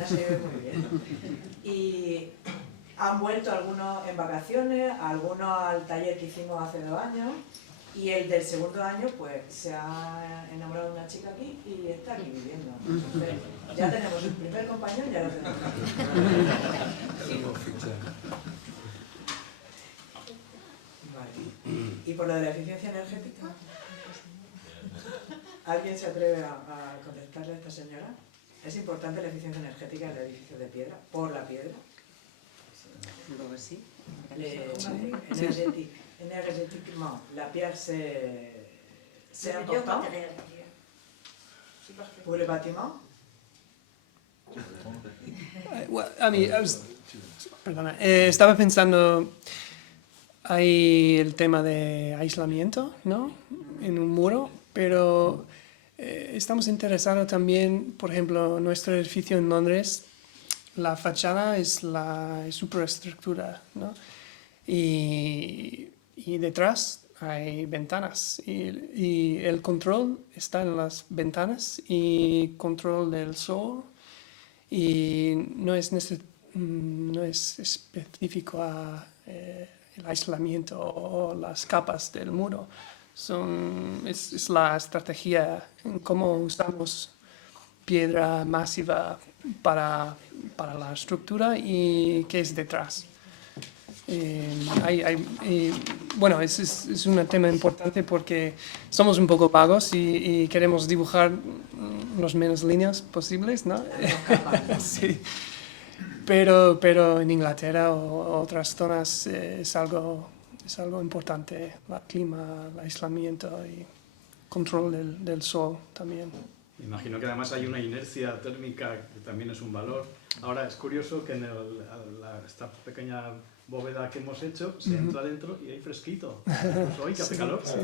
se vive muy bien. Y han vuelto algunos en vacaciones, algunos al taller que hicimos hace 2 años, y el del segundo año pues se ha enamorado de una chica aquí y está aquí viviendo. Entonces, ya tenemos el primer Compañón, ya lo tenemos aquí. Vale. ¿Y por lo de la eficiencia energética? ¿Alguien se atreve a contestarle a esta señora? ¿Es importante la eficiencia energética del edificio de piedra, por la piedra? Sí. Énergétiquement, la pierre c'est important pour le bâtiment. Perdona, estaba pensando, hay el tema de aislamiento, ¿no? En un muro, pero estamos interesados también, por ejemplo, nuestro edificio en Londres, la fachada es la superestructura, ¿no? Y detrás hay ventanas y el control está en las ventanas y control del sol, y no es específico a el aislamiento o las capas del muro. Es la estrategia en cómo usamos piedra masiva para la estructura y qué es detrás. Bueno, es un tema importante porque somos un poco vagos y queremos dibujar las menos líneas posibles, ¿no? Sí. Pero en Inglaterra o otras zonas es algo importante, el clima, el aislamiento y control del sol también. Me imagino que además hay una inercia térmica que también es un valor. Ahora es curioso que en esta pequeña bóveda que hemos hecho se entra dentro y hay fresquito. Incluso hoy que hace calor. Sí.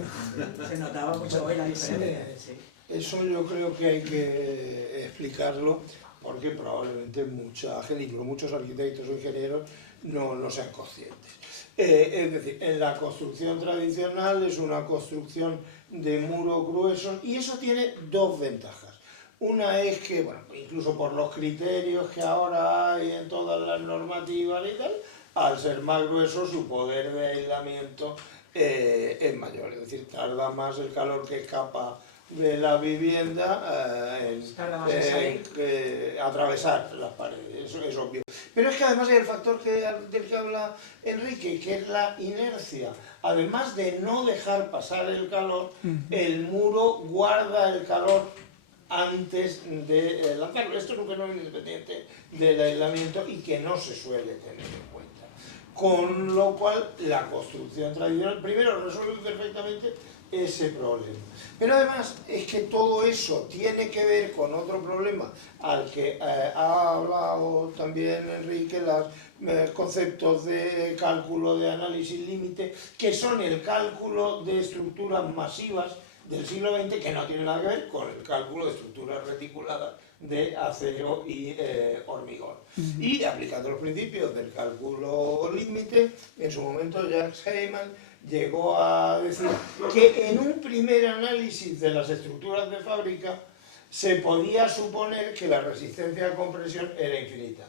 Se notaba mucho hoy la diferencia. Sí. Eso yo creo que hay que explicarlo porque probablemente mucha gente, incluso muchos arquitectos o ingenieros, no sean conscientes. Es decir, en la construcción tradicional es una construcción de muros gruesos y eso tiene dos ventajas. Una es que, bueno, incluso por los criterios que ahora hay en todas las normativas y tal, al ser más grueso su poder de aislamiento es mayor, es decir, tarda más el calor que escapa de la vivienda en atravesar las paredes, eso es obvio. Pero es que además hay el factor del que habla Enrique, que es la inercia. Además de no dejar pasar el calor, el muro guarda el calor antes de lanzarlo. Esto es un fenómeno independiente del aislamiento y que no se suele tener en cuenta. Con lo cual, la construcción tradicional, primero, resuelve perfectamente ese problema. Pero además es que todo eso tiene que ver con otro problema al que ha hablado también Enrique, los conceptos de cálculo de análisis límite, que son el cálculo de estructuras masivas del siglo XX, que no tiene nada que ver con el cálculo de estructuras reticuladas de acero y hormigón. Y aplicando los principios del cálculo límite, en su momento Jacques Heyman llegó a decir que en un primer análisis de las estructuras de fábrica se podía suponer que la resistencia a compresión era infinita.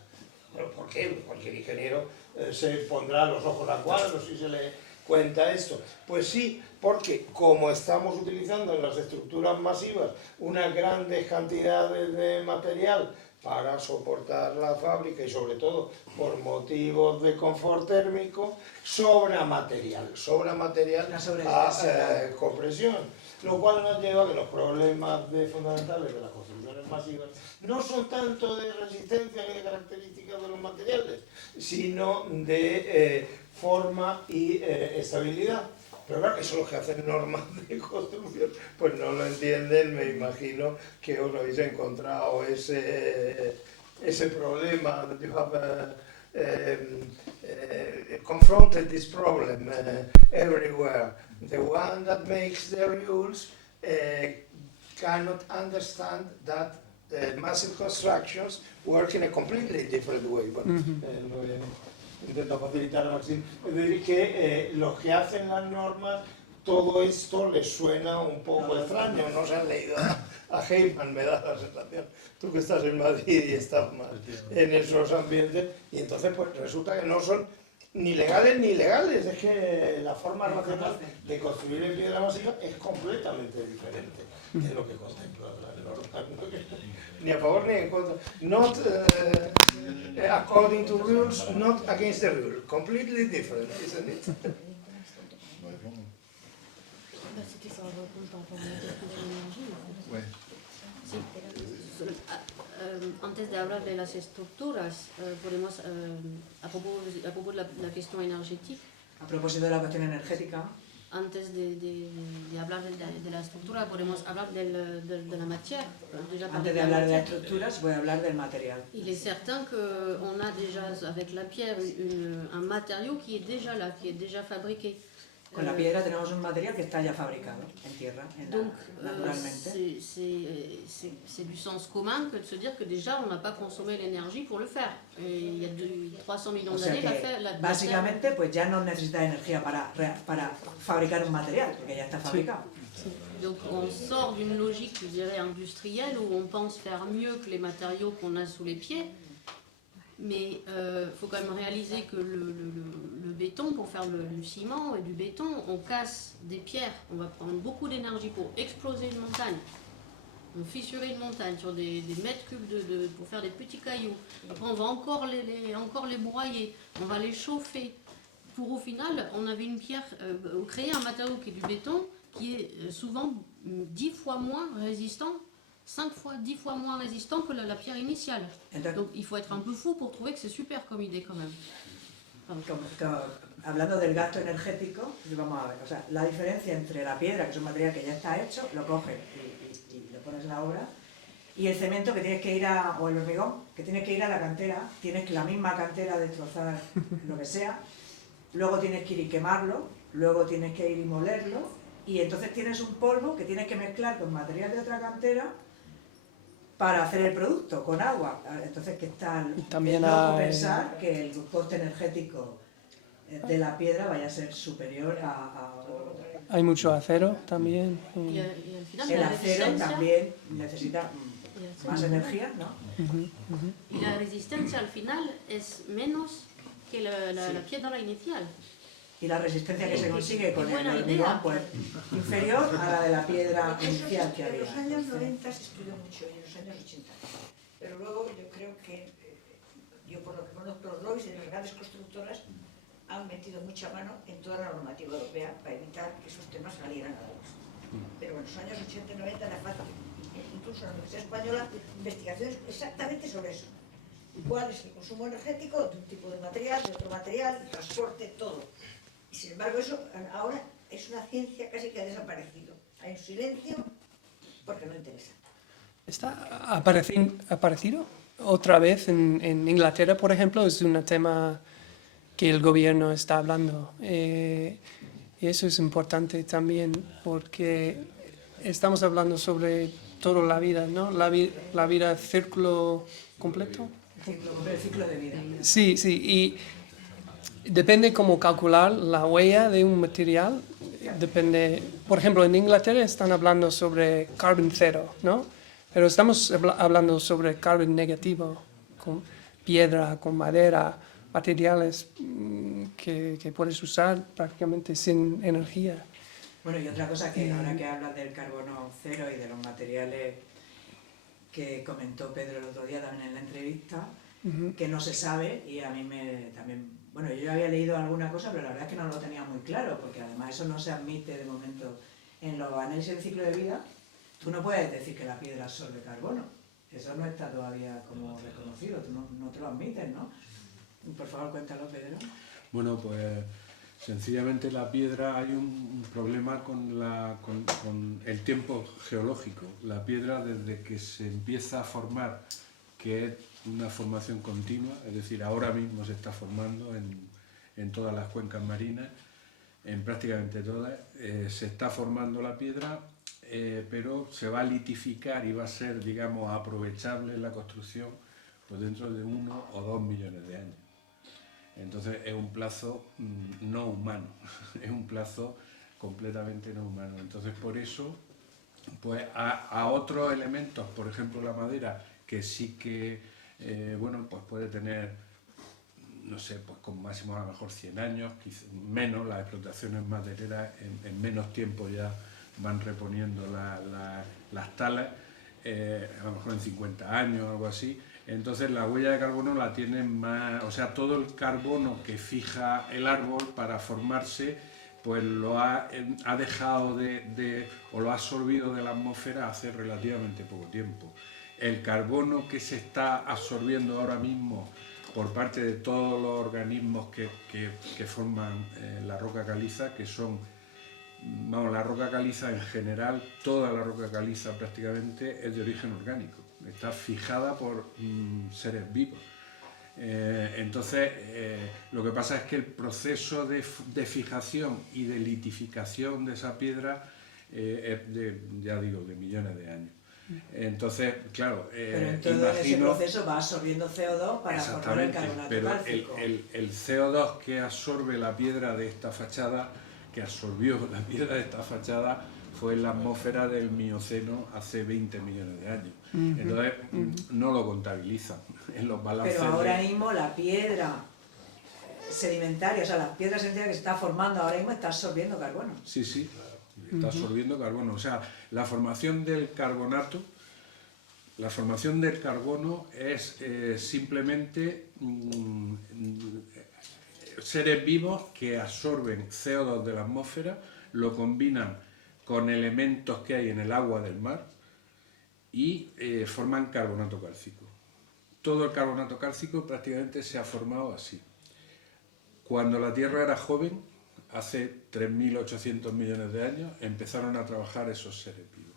¿Pero por qué? Cualquier ingeniero se pondrá los ojos a cuadros si se le cuenta esto. Pues sí, porque como estamos utilizando en las estructuras masivas unas grandes cantidades de material para soportar la fábrica y sobre todo por motivos de confort térmico, sobra material a compresión, lo cual nos lleva a que los problemas fundamentales de las construcciones masivas no son tanto de resistencia ni de características de los materiales, sino de forma y estabilidad. Pero claro, eso es lo que hacen normas de construcción, pues no lo entienden. Me imagino que os habéis encontrado ese problema, that you have confronted this problem everywhere. The one that makes the rules cannot understand that massive constructions work in a completely different way. Bueno, intento facilitar a Maxim, es decir, que los que hacen las normas, todo esto les suena un poco extraño, no se han leído a Heyman, me da la sensación, tú que estás en Madrid y estás más en esos ambientes, y entonces pues resulta que no son ni legales ni ilegales, es que la forma racional de construir en piedra masiva es completamente diferente de lo que contempla la norma. Ni a favor ni en contra. Not according to rules, not against the rule. Completely different, isn't it? Sí. Antes de hablar de las estructuras, podemos, a propos de la cuestión energética. A propósito de la cuestión energética. Antes de hablar de la estructura, podemos hablar de la matière. Antes de hablar de la estructura, se puede hablar del material. Il est certain qu'on a déjà, avec la pierre, un matériau qui est déjà là, qui est déjà fabriqué. Con la piedra tenemos un material que está ya fabricado en tierra, naturalmente. C'est du sens commun que de se dire que déjà on n'a pas consommé l'énergie pour le faire. Il y a 300 millions d'années, básicamente, pues ya no necesita energía para fabricar un material, porque ya está fabricado. Donc on sort d'une logique, je dirais, industrielle où on pense faire mieux que les matériaux qu'on a sous les pieds. Mais faut quand même réaliser que le béton, pour faire du ciment et du béton, on casse des pierres. On va prendre beaucoup d'énergie pour exploser une montagne. fissurer une montagne sur des mètres cubes pour faire des petits cailloux. Après, on va encore les broyer, on va les chauffer. Pour au final, on avait une pierre, créer un matériau qui est du béton, qui est souvent 10 fois moins résistant, 10 fois moins résistant que la pierre initiale. Donc il faut être un peu fou pour trouver que c'est super comme idée quand même. Hablando del gasto energético, vamos a ver, o sea, la diferencia entre la piedra, que es un material que ya está hecho, lo coges y lo pones en la obra, y el cemento que tienes que ir o el hormigón, que tienes que ir a la cantera, tienes la misma cantera destrozar lo que sea, luego tienes que ir y quemarlo, luego tienes que ir y molerlo, y entonces tienes un polvo que tienes que mezclar con material de otra cantera para hacer el producto, con agua. Entonces, que está También es loco hay... pensar que el coste energético de la piedra vaya a ser superior a Hay mucho acero también. Y al final, el la acero resistencia, también necesita más energía, ¿no? y la resistencia al final es menos que la piedra inicial. Y la resistencia que se consigue con Qué el buena hormigón, idea. pues inferior a la de la piedra Eso inicial que en había. los años 90 se estudió mucho, y en los años 80. Pero luego yo creo que, yo por lo que conozco, los lobbies de las grandes constructoras han metido mucha mano en toda la normativa europea para evitar que esos temas salieran a la luz. Pero en los años 80 y 90 era fácil, incluso en la Universidad Española, investigaciones exactamente sobre eso. ¿Cuál es el consumo energético de un tipo de material, de otro material, el transporte, todo? Y sin embargo eso ahora es una ciencia casi que ha desaparecido. Hay un silencio porque no interesa. ¿Está aparecido otra vez en Inglaterra, por ejemplo? Es un tema que el gobierno está hablando. Y eso es importante también porque estamos hablando sobre toda la vida, ¿no? La vida círculo completo. El ciclo de vida. Sí, y depende cómo calcular la huella de un material. Depende, por ejemplo, en Inglaterra están hablando sobre carbon cero, ¿no? Pero estamos hablando sobre carbon negativo, con piedra, con madera, materiales que puedes usar prácticamente sin energía. Bueno, y otra cosa que ahora que hablas del carbono cero y de los materiales que comentó Pedro el otro día también en la entrevista, que no se sabe, y a mí también, bueno, yo había leído alguna cosa, pero la verdad es que no lo tenía muy claro, porque además eso no se admite de momento en los análisis del ciclo de vida. Tú no puedes decir que la piedra absorbe carbono, eso no está todavía como reconocido, tú no te lo admites, ¿no? Por favor, cuéntalo, Pedro. Bueno, pues sencillamente la piedra, hay un problema con el tiempo geológico. La piedra, desde que se empieza a formar, que es una formación continua, es decir, ahora mismo se está formando en todas las cuencas marinas, en prácticamente todas, se está formando la piedra, pero se va a litificar y va a ser, digamos, aprovechable en la construcción pues dentro de 1 o 2 millones de años. Entonces es un plazo no humano, es un plazo completamente no humano. Entonces por eso, pues a otros elementos, por ejemplo la madera, que sí que, bueno, pues puede tener, no sé, pues con máximo a lo mejor 100 años, menos, las explotaciones madereras en menos tiempo ya van reponiendo las talas, a lo mejor en 50 años o algo así. Entonces la huella de carbono la tienen más, o sea, todo el carbono que fija el árbol para formarse, pues lo ha dejado o lo ha absorbido de la atmósfera hace relativamente poco tiempo. El carbono que se está absorbiendo ahora mismo por parte de todos los organismos que forman la roca caliza, que son, vamos, la roca caliza en general, toda la roca caliza prácticamente es de origen orgánico. Está fijada por seres vivos. Entonces, lo que pasa es que el proceso de fijación y de litificación de esa piedra es ya digo, de millones de años. Entonces, claro, pero en todo ese proceso va absorbiendo CO2 para formar el carbonato pero cálcico. el CO2 que absorbe la piedra de esta fachada, que absorbió la piedra de esta fachada, fue en la atmósfera del Mioceno hace 20 millones de años. Entonces, no lo contabilizan en los balances. Pero ahora mismo la piedra sedimentaria, o sea, la piedra sedimentaria que se está formando ahora mismo está absorbiendo carbono. Sí, sí, está absorbiendo carbono. O sea, la formación del carbonato La formación del carbono es simplemente seres vivos que absorben CO2 de la atmósfera, lo combinan con elementos que hay en el agua del mar y forman carbonato cálcico. Todo el carbonato cálcico prácticamente se ha formado así. Cuando la Tierra era joven, hace 3.800 millones de años, empezaron a trabajar esos seres vivos.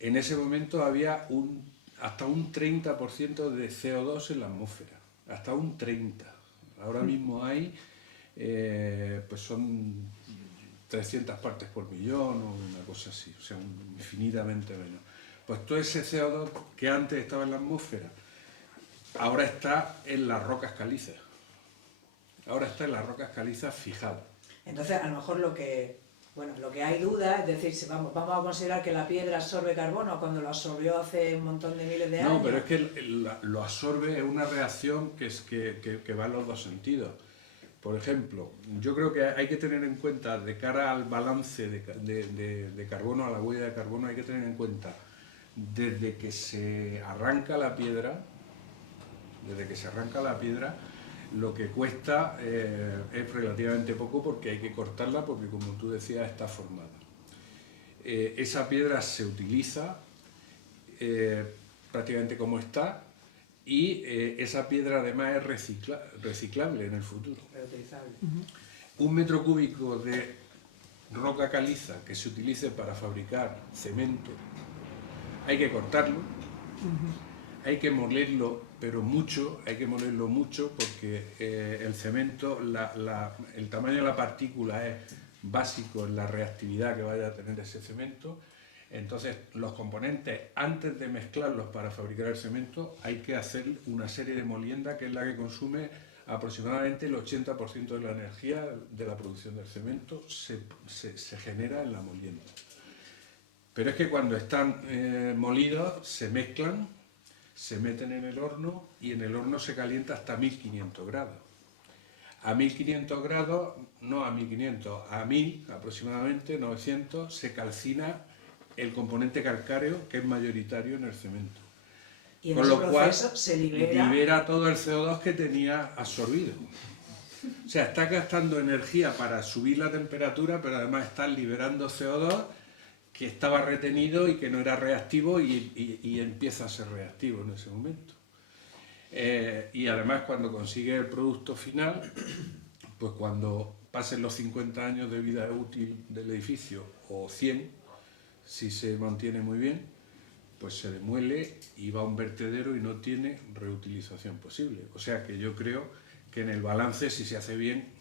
En ese momento había hasta un 30% de CO2 en la atmósfera, hasta un 30%. Ahora mismo hay, pues son 300 partes por millón o una cosa así, o sea, infinitamente menos. Pues todo ese CO2 que antes estaba en la atmósfera, ahora está en las rocas calizas. Ahora está en las rocas calizas fijado. Entonces, a lo mejor lo que hay duda es decir, si vamos a considerar que la piedra absorbe carbono cuando lo absorbió hace un montón de miles de años. No, pero es que lo absorbe, es una reacción que va en los dos sentidos. Por ejemplo, yo creo que hay que tener en cuenta, de cara al balance de carbono, a la huella de carbono, hay que tener en cuenta desde que se arranca la piedra, lo que cuesta es relativamente poco porque hay que cortarla porque, como tú decías, está formada. Esa piedra se utiliza prácticamente como está y esa piedra además es reciclable en el futuro. Reutilizable. Un metro cúbico de roca caliza que se utilice para fabricar cemento, hay que cortarlo, hay que molerlo, pero mucho, hay que molerlo mucho porque el cemento, el tamaño de la partícula es básico en la reactividad que vaya a tener ese cemento. Entonces, los componentes, antes de mezclarlos para fabricar el cemento, hay que hacer una serie de molienda que es la que consume aproximadamente el 80% de la energía de la producción del cemento se genera en la molienda. Pero es que cuando están molidos, se mezclan, se meten en el horno y en el horno se calienta hasta 1500 grados. A 1500 grados, no a 1500, a 1000 aproximadamente, 900, se calcina el componente calcáreo que es mayoritario en el cemento. Y en con ese lo cual proceso se libera todo el CO2 que tenía absorbido. O sea, está gastando energía para subir la temperatura, pero además está liberando CO2 que estaba retenido y que no era reactivo y empieza a ser reactivo en ese momento. Y además cuando consigue el producto final, pues cuando pasen los 50 años de vida útil del edificio, o 100, si se mantiene muy bien, pues se demuele y va a un vertedero y no tiene reutilización posible. O sea que yo creo que en el balance, si se hace bien,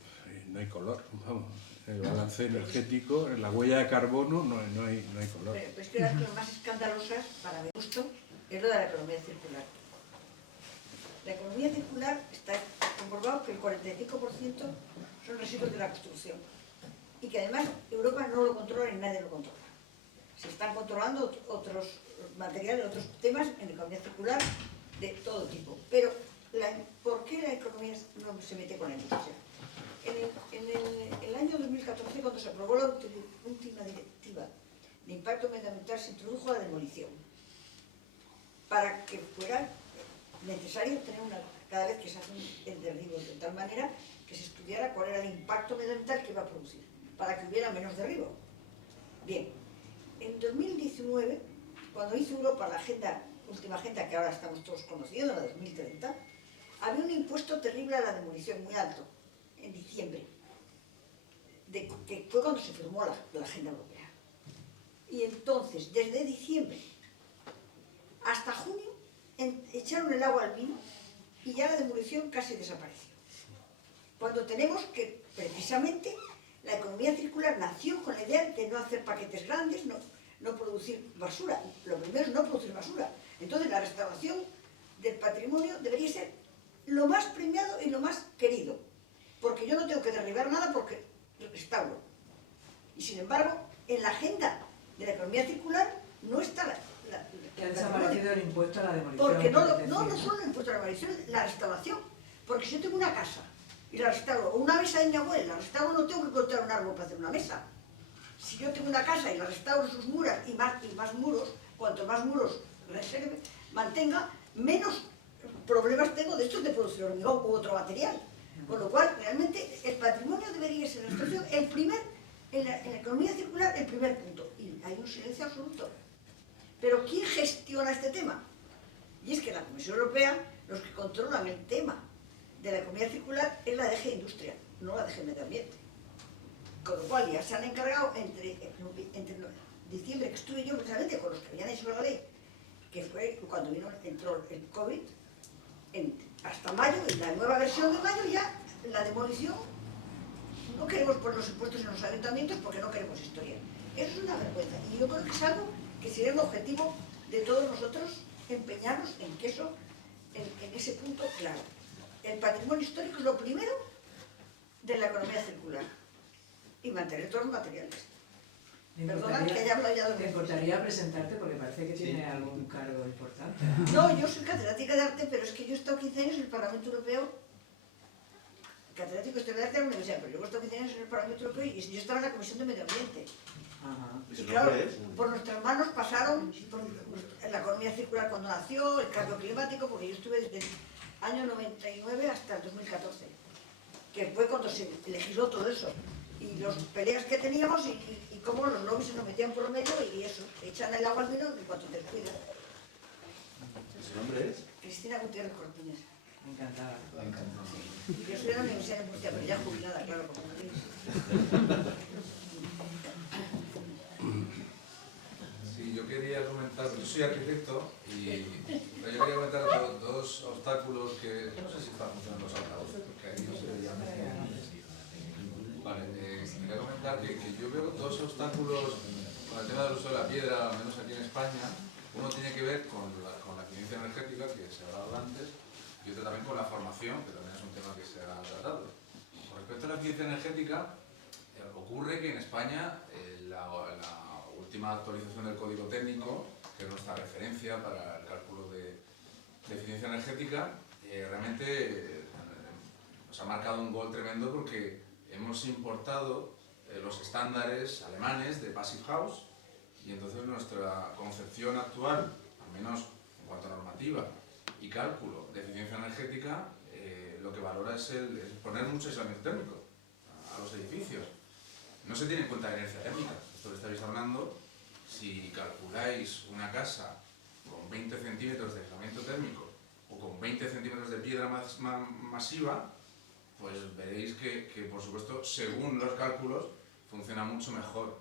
no hay color, vamos. El balance energético, en la huella de carbono, no hay color. Pero es que las cosas más escandalosas, para mi gusto, es lo de la economía circular. La economía circular está comprobado que el 45% son residuos de la construcción y que además Europa no lo controla y nadie lo controla. Se están controlando otros materiales, otros temas en economía circular de todo tipo. Pero, ¿por qué la economía no se mete con la industria? En el año 2014, cuando se aprobó la última directiva de impacto medioambiental, se introdujo la demolición para que fuera necesario tener cada vez que se hace el derribo, de tal manera que se estudiara cuál era el impacto medioambiental que iba a producir, para que hubiera menos derribo. Bien, en 2019, cuando hizo Europa la última agenda que ahora estamos todos conociendo, la 2030, había un impuesto terrible a la demolición muy alto, en diciembre, que fue cuando se firmó la agenda europea. Y entonces, desde diciembre hasta junio, echaron el agua al vino y ya la demolición casi desapareció. Cuando tenemos que, precisamente, la economía circular nació con la idea de no hacer paquetes grandes, no producir basura. Lo primero es no producir basura. Entonces, la restauración del patrimonio debería ser lo más premiado y lo más querido. Porque yo no tengo que derribar nada porque restauro. Y sin embargo, en la agenda de la economía circular no está que ha desaparecido el impuesto a la demolición. Porque no solo el impuesto a la demolición, la restauración. Porque si yo tengo una casa y la restauro, o una mesa de mi abuela, la restauro, no tengo que cortar un árbol para hacer una mesa. Si yo tengo una casa y la restauro sus muras y más muros, cuanto más muros reserve, mantenga, menos problemas tengo de estos de producir hormigón u otro material. Con lo cual, realmente, el patrimonio debería ser en nuestra el primer, en la economía circular, el primer punto. Y hay un silencio absoluto. Pero ¿quién gestiona este tema? Y es que la Comisión Europea, los que controlan el tema de la economía circular es la DG Industria, no la DG Medio Ambiente. Con lo cual ya se han encargado entre diciembre, que estuve yo precisamente con los que habían hecho la ley, que fue cuando entró el COVID, hasta mayo, en la nueva versión de mayo ya, la demolición, no queremos poner los impuestos en los ayuntamientos porque no queremos historia. Eso es una vergüenza. Y yo creo que es algo que sería el objetivo de todos nosotros, empeñarnos en que eso, en ese punto claro. El patrimonio histórico es lo primero de la economía circular. Y mantener todos los materiales. Perdona que haya hablado ya de... ¿Te importaría presentarte? Porque parece que tiene algún cargo importante. No, yo soy catedrática de arte, pero es que yo he estado 15 años en el Parlamento Europeo, catedrático de Historia de Arte de la Universidad, pero yo he estado 15 años en el Parlamento Europeo y yo estaba en la Comisión de Medio Ambiente. Y claro, por nuestras manos pasaron la economía circular cuando nació, el cambio climático, porque yo estuve desde el año 99 hasta el 2014, que fue cuando se legisló todo eso. Y los peleas que teníamos y cómo los lobbies se nos metían por medio y eso, echan el agua al vino en cuanto te descuidas. ¿Su nombre es? Cristina Gutiérrez Cortines. Encantada. Yo soy de la Universidad de Murcia, pero ya jubilada, claro, como veis. Sí, yo quería comentar, yo soy arquitecto y yo quería comentar dos obstáculos que no sé si están funcionando los altavoces, porque ahí no se veía. Vale, quería comentar que yo veo dos obstáculos con el tema del uso de la piedra, al menos aquí en España. Uno tiene que ver con la eficiencia energética, que se ha hablado antes, y otro también con la formación, que también es un tema que se ha tratado. Con respecto a la eficiencia energética, ocurre que en España la última actualización del Código Técnico, que es nuestra referencia para el cálculo de eficiencia energética, realmente nos ha marcado un gol tremendo porque hemos importado los estándares alemanes de Passive House y entonces nuestra concepción actual, al menos en cuanto a normativa y cálculo de eficiencia energética, lo que valora es el poner mucho aislamiento térmico a los edificios. No se tiene en cuenta la inercia térmica, esto lo estáis hablando. Si calculáis una casa con 20 centímetros de aislamiento térmico o con 20 centímetros de piedra masiva, pues veréis que, por supuesto, según los cálculos, funciona mucho mejor.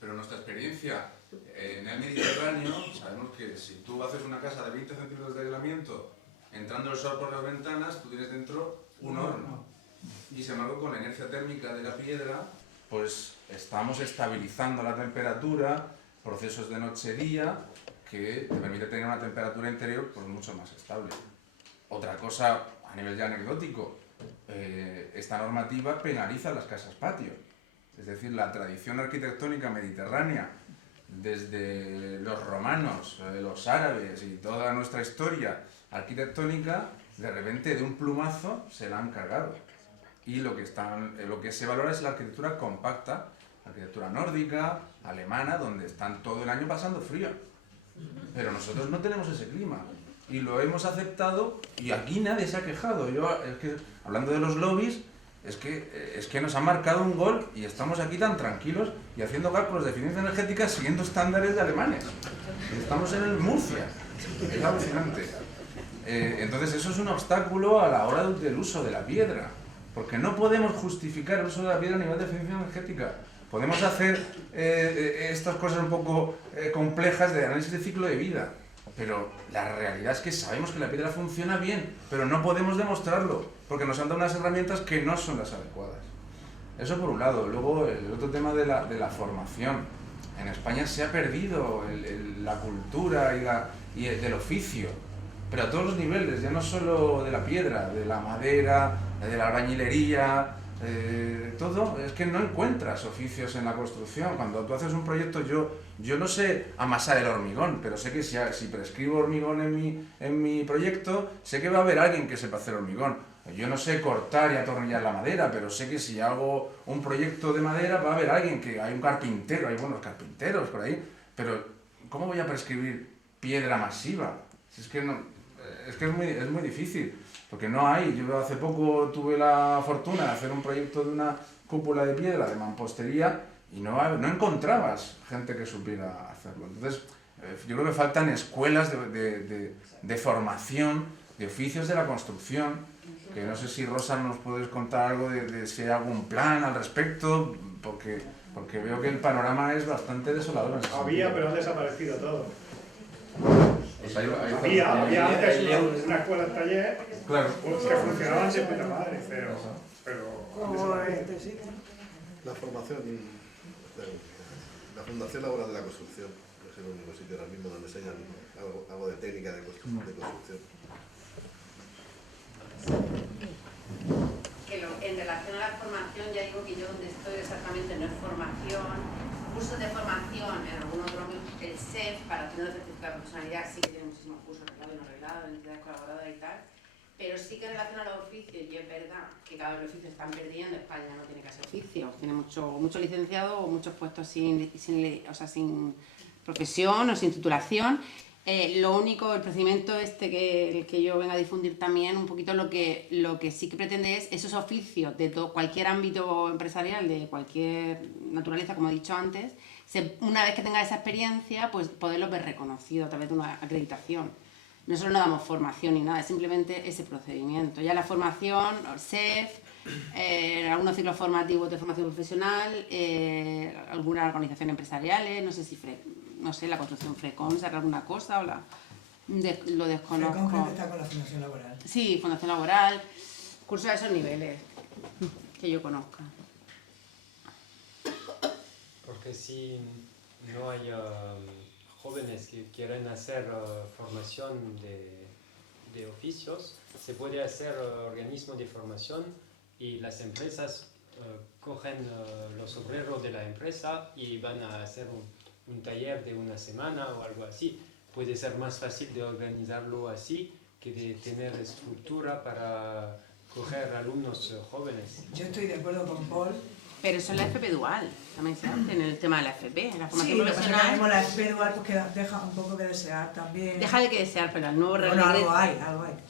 Pero nuestra experiencia en el Mediterráneo, sabemos que si tú haces una casa de 20 centímetros de aislamiento, entrando el sol por las ventanas, tú tienes dentro un horno. Y sin embargo, con la inercia térmica de la piedra, pues estamos estabilizando la temperatura, procesos de noche-día, que te permite tener una temperatura interior pues, mucho más estable. Otra cosa, a nivel ya anecdótico, esta normativa penaliza las casas patio. Es decir, la tradición arquitectónica mediterránea, desde los romanos, los árabes y toda nuestra historia arquitectónica, de repente de un plumazo se la han cargado. Y lo que se valora es la arquitectura compacta, arquitectura nórdica, alemana, donde están todo el año pasando frío. Pero nosotros no tenemos ese clima. Y lo hemos aceptado y aquí nadie se ha quejado. Es que, hablando de los lobbies, es que nos han marcado un gol y estamos aquí tan tranquilos y haciendo cálculos de eficiencia energética siguiendo estándares de alemanes. Estamos en el Murcia. Es alucinante. Entonces eso es un obstáculo a la hora del uso de la piedra. Porque no podemos justificar el uso de la piedra a nivel de eficiencia energética. Podemos hacer estas cosas un poco complejas de análisis de ciclo de vida. Pero la realidad es que sabemos que la piedra funciona bien, pero no podemos demostrarlo, porque nos han dado unas herramientas que no son las adecuadas. Eso por un lado. Luego el otro tema de la formación. En España se ha perdido la cultura y del oficio, pero a todos los niveles, ya no solo de la piedra, de la madera, de la albañilería, todo. Es que no encuentras oficios en la construcción. Cuando tú haces un proyecto, yo no sé amasar el hormigón, pero sé que si prescribo hormigón en mi proyecto, sé que va a haber alguien que sepa hacer hormigón. Yo no sé cortar y atornillar la madera, pero sé que si hago un proyecto de madera va a haber alguien hay un carpintero, hay buenos carpinteros por ahí, pero ¿cómo voy a prescribir piedra masiva. Es que es muy difícil, porque no hay. Yo hace poco tuve la fortuna de hacer un proyecto de una cúpula de piedra de mampostería y no encontrabas gente que supiera hacerlo. Entonces, yo creo que faltan escuelas de formación, de oficios de la construcción, que no sé si Rosa nos puedes contar algo de si hay algún plan al respecto, porque veo que el panorama es bastante desolador. Había, pero han desaparecido todo. Pues había antes una escuela de taller, claro, que funcionaban de puta madre, pero ¿Cómo es este sitio? La formación, la Fundación Laboral de la Construcción, es el único sitio ahora mismo donde enseñan algo de técnica de construcción. En relación a la formación, ya digo que yo donde estoy exactamente no es formación, cursos de formación en algún otro ámbito, el SEF para tener certificado de profesionalidad sí que tiene muchísimos cursos reglados y no reglados, entidades colaboradoras y tal, pero sí que en relación a los oficios, y es verdad que cada vez los oficios están perdiendo, España no tiene casi oficios, tiene mucho licenciado o muchos puestos sin profesión o sin titulación. Lo único, el procedimiento que yo vengo a difundir también, un poquito lo que sí que pretende es esos oficios de cualquier ámbito empresarial, de cualquier naturaleza, como he dicho antes, una vez que tenga esa experiencia, pues poderlos ver reconocidos a través de una acreditación. Nosotros no damos formación ni nada, es simplemente ese procedimiento. Ya la formación, SEF, algunos ciclos formativos de formación profesional, algunas organizaciones empresariales, no sé, la construcción FRECON, ¿será alguna cosa o lo desconozco? FRECON creo que está con la Fundación Laboral. Sí, Fundación Laboral, cursos a esos niveles que yo conozca. Porque si no hay jóvenes que quieren hacer formación de oficios, se puede hacer organismos de formación y las empresas cogen los obreros de la empresa y van a hacer un taller de una semana o algo así. Puede ser más fácil de organizarlo así que de tener estructura para coger alumnos jóvenes. Yo estoy de acuerdo con Paul. Pero eso es la FP dual, también se hace en el tema de la FP, en la formación sí, profesional. Sí, la FP dual pues deja un poco que desear también. Deja de que desear, pero el nuevo Real Decreto...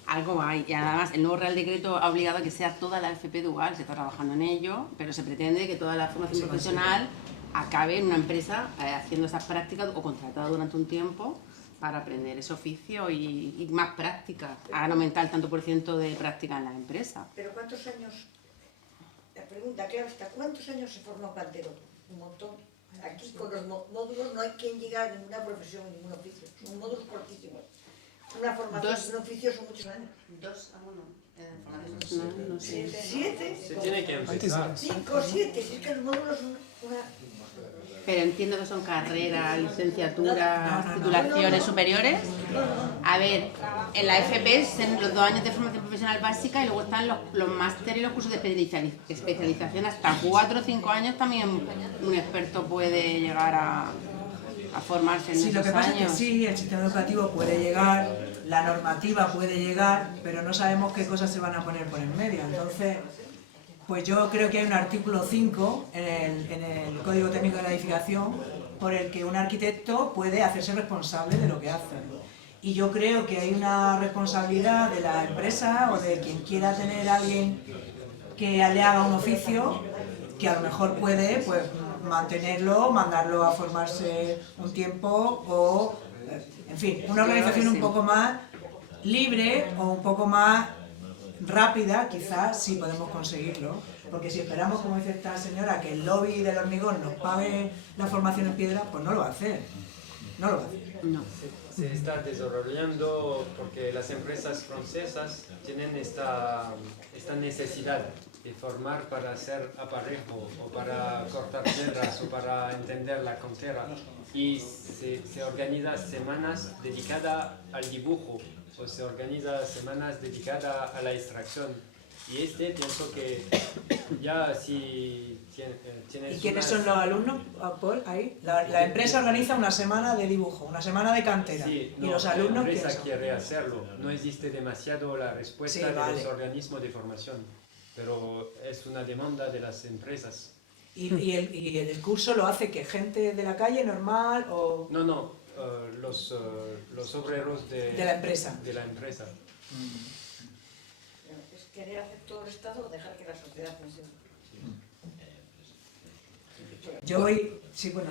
Algo hay. Y además el nuevo Real Decreto ha obligado a que sea toda la FP dual, se está trabajando en ello, pero se pretende que toda la formación profesional acabe en una empresa haciendo esas prácticas o contratada durante un tiempo para aprender ese oficio y más práctica, hagan aumentar el tanto por ciento de práctica en la empresa. ¿Pero cuántos años? La pregunta clave está, ¿cuántos años se forma un cantero? Un montón. Aquí con los módulos no hay quien llegue a ninguna profesión, ningún oficio. Son módulos cortísimos. Una formación de un oficio son muchos años. 2 a 1. No sé. 7. Se tiene que empezar. 5, 7. Si es que los módulos son una... Pero entiendo que son carreras, licenciaturas, titulaciones superiores. A ver, en la FP son los 2 años de formación profesional básica y luego están los másteres y los cursos de especialización. Hasta 4 o 5 años también un experto puede llegar a formarse en esos años. Sí, lo que pasa es que sí, el sistema educativo puede llegar, la normativa puede llegar, pero no sabemos qué cosas se van a poner por en medio. Entonces, pues yo creo que hay un artículo 5 en el Código Técnico de la Edificación por el que un arquitecto puede hacerse responsable de lo que hace. Y yo creo que hay una responsabilidad de la empresa o de quien quiera tener a alguien que le haga un oficio, que a lo mejor puede pues mantenerlo, mandarlo a formarse un tiempo o, en fin, una organización un poco más libre o un poco más rápida, quizás sí podemos conseguirlo, porque si esperamos, como dice esta señora, que el lobby del hormigón nos pague la formación en piedra, pues no lo va a hacer. No lo va a hacer. No. Se está desarrollando porque las empresas francesas tienen esta necesidad de formar para hacer aparejo o para cortar piedras o para entender la cantera y se organiza semanas dedicadas al dibujo o se organiza semanas dedicadas a la extracción y pienso que ya si tienes... ¿Y quiénes son los alumnos, Paul? Ahí. La empresa organiza una semana de dibujo, una semana de cantera. Sí, no, y los alumnos la empresa ¿quiénes son? quiere hacerlo. No existe demasiado la respuesta Sí, vale. de los organismos de formación, pero es una demanda de las empresas. ¿Y el curso lo hace que gente de la calle normal o...? No, los obreros de la empresa. ¿Es querer hacer todo el Estado o dejar que la sociedad funcione? Yo voy... Sí, bueno,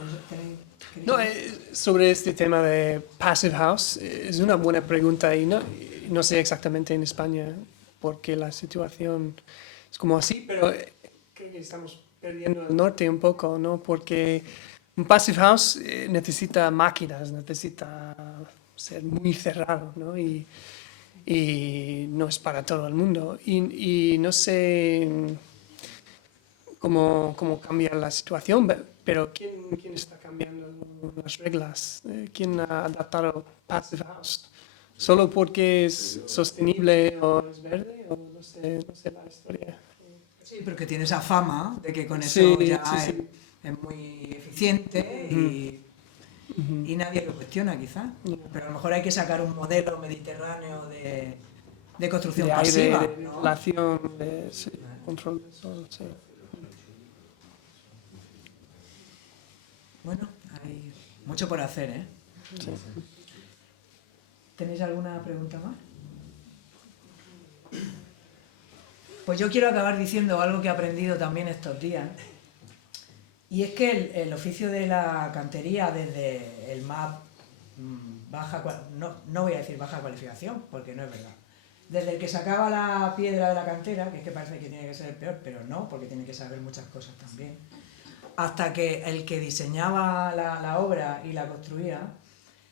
no, sobre este tema de Passive House, es una buena pregunta y no sé exactamente en España por qué la situación es como así, pero creo que estamos perdiendo el norte un poco, ¿no? Porque un Passive House necesita máquinas, necesita ser muy cerrado, ¿no? Y no es para todo el mundo. Y no sé cómo cambiar la situación, pero ¿quién está cambiando las reglas? ¿Quién ha adaptado Passive House? ¿Solo porque es sostenible o es verde? O no sé la historia. Sí, pero que tiene esa fama de que con eso es muy eficiente y nadie lo cuestiona, quizás. Pero a lo mejor hay que sacar un modelo mediterráneo de construcción pasiva. De relación, de control de sol, sí. Bueno, hay mucho por hacer, ¿eh? Sí. ¿Tenéis alguna pregunta más? Pues yo quiero acabar diciendo algo que he aprendido también estos días. Y es que el oficio de la cantería desde el más no voy a decir baja cualificación, porque no es verdad. Desde el que sacaba la piedra de la cantera, que es que parece que tiene que ser el peor, pero no, porque tiene que saber muchas cosas también, hasta que el que diseñaba la obra y la construía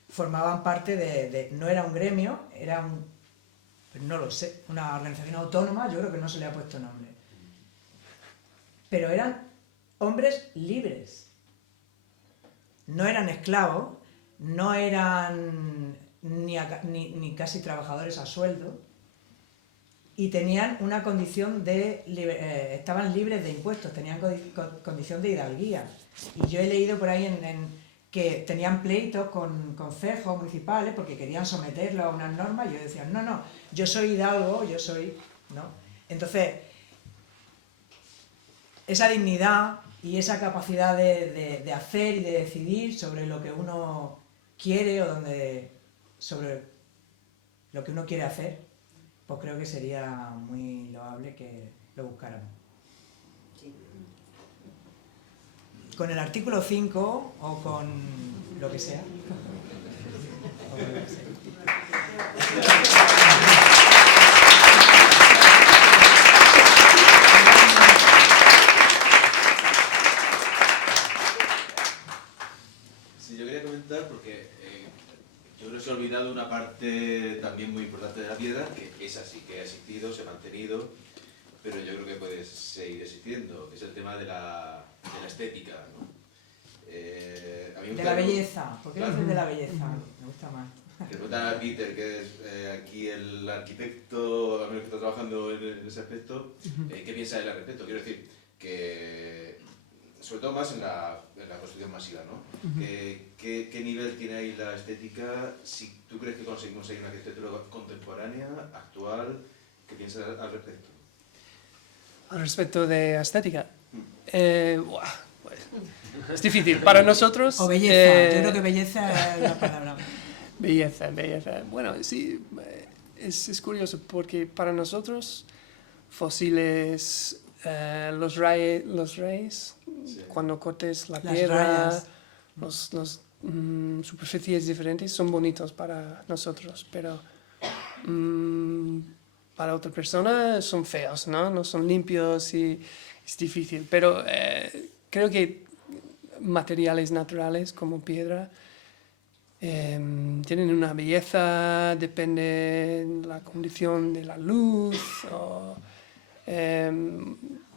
formaban parte no era un gremio, era no lo sé, una organización autónoma, yo creo que no se le ha puesto nombre. Pero eran hombres libres. No eran esclavos, no eran ni casi trabajadores a sueldo, y tenían una condición estaban libres de impuestos, tenían condición de hidalguía. Y yo he leído por ahí que tenían pleitos con concejos municipales porque querían someterlo a unas normas, y yo decía, no, yo soy hidalgo, ¿no? Entonces, esa dignidad y esa capacidad de hacer y de decidir sobre lo que uno quiere sobre lo que uno quiere hacer, pues creo que sería muy loable que lo buscáramos. Sí. Con el artículo 5 o con lo que sea. Sí, yo quería comentar porque yo creo que se ha olvidado una parte también muy importante de la piedra, que es así, que ha existido, se ha mantenido, pero yo creo que puede seguir existiendo, que es el tema de la estética, ¿no? De la belleza, ¿por qué dices de la belleza? Me gusta más. Que pregunta a Peter, que es aquí el arquitecto, al menos que está trabajando en ese aspecto, ¿qué piensa él al respecto? Quiero decir, que sobre todo más en la construcción masiva, ¿no? ¿Qué nivel tiene ahí la estética? Si tú crees que conseguimos ahí una arquitectura contemporánea, actual, ¿qué piensas al respecto? Al respecto de estética, pues, es difícil. Para nosotros... O belleza, yo creo que belleza es la palabra. Belleza. Bueno, sí, es curioso porque para nosotros fósiles, los rayos, sí, cuando cortes la piedra, los superficies diferentes son bonitos para nosotros, pero para otra persona son feos, ¿no? No son limpios y es difícil. Pero creo que materiales naturales como piedra tienen una belleza, depende de la condición de la luz.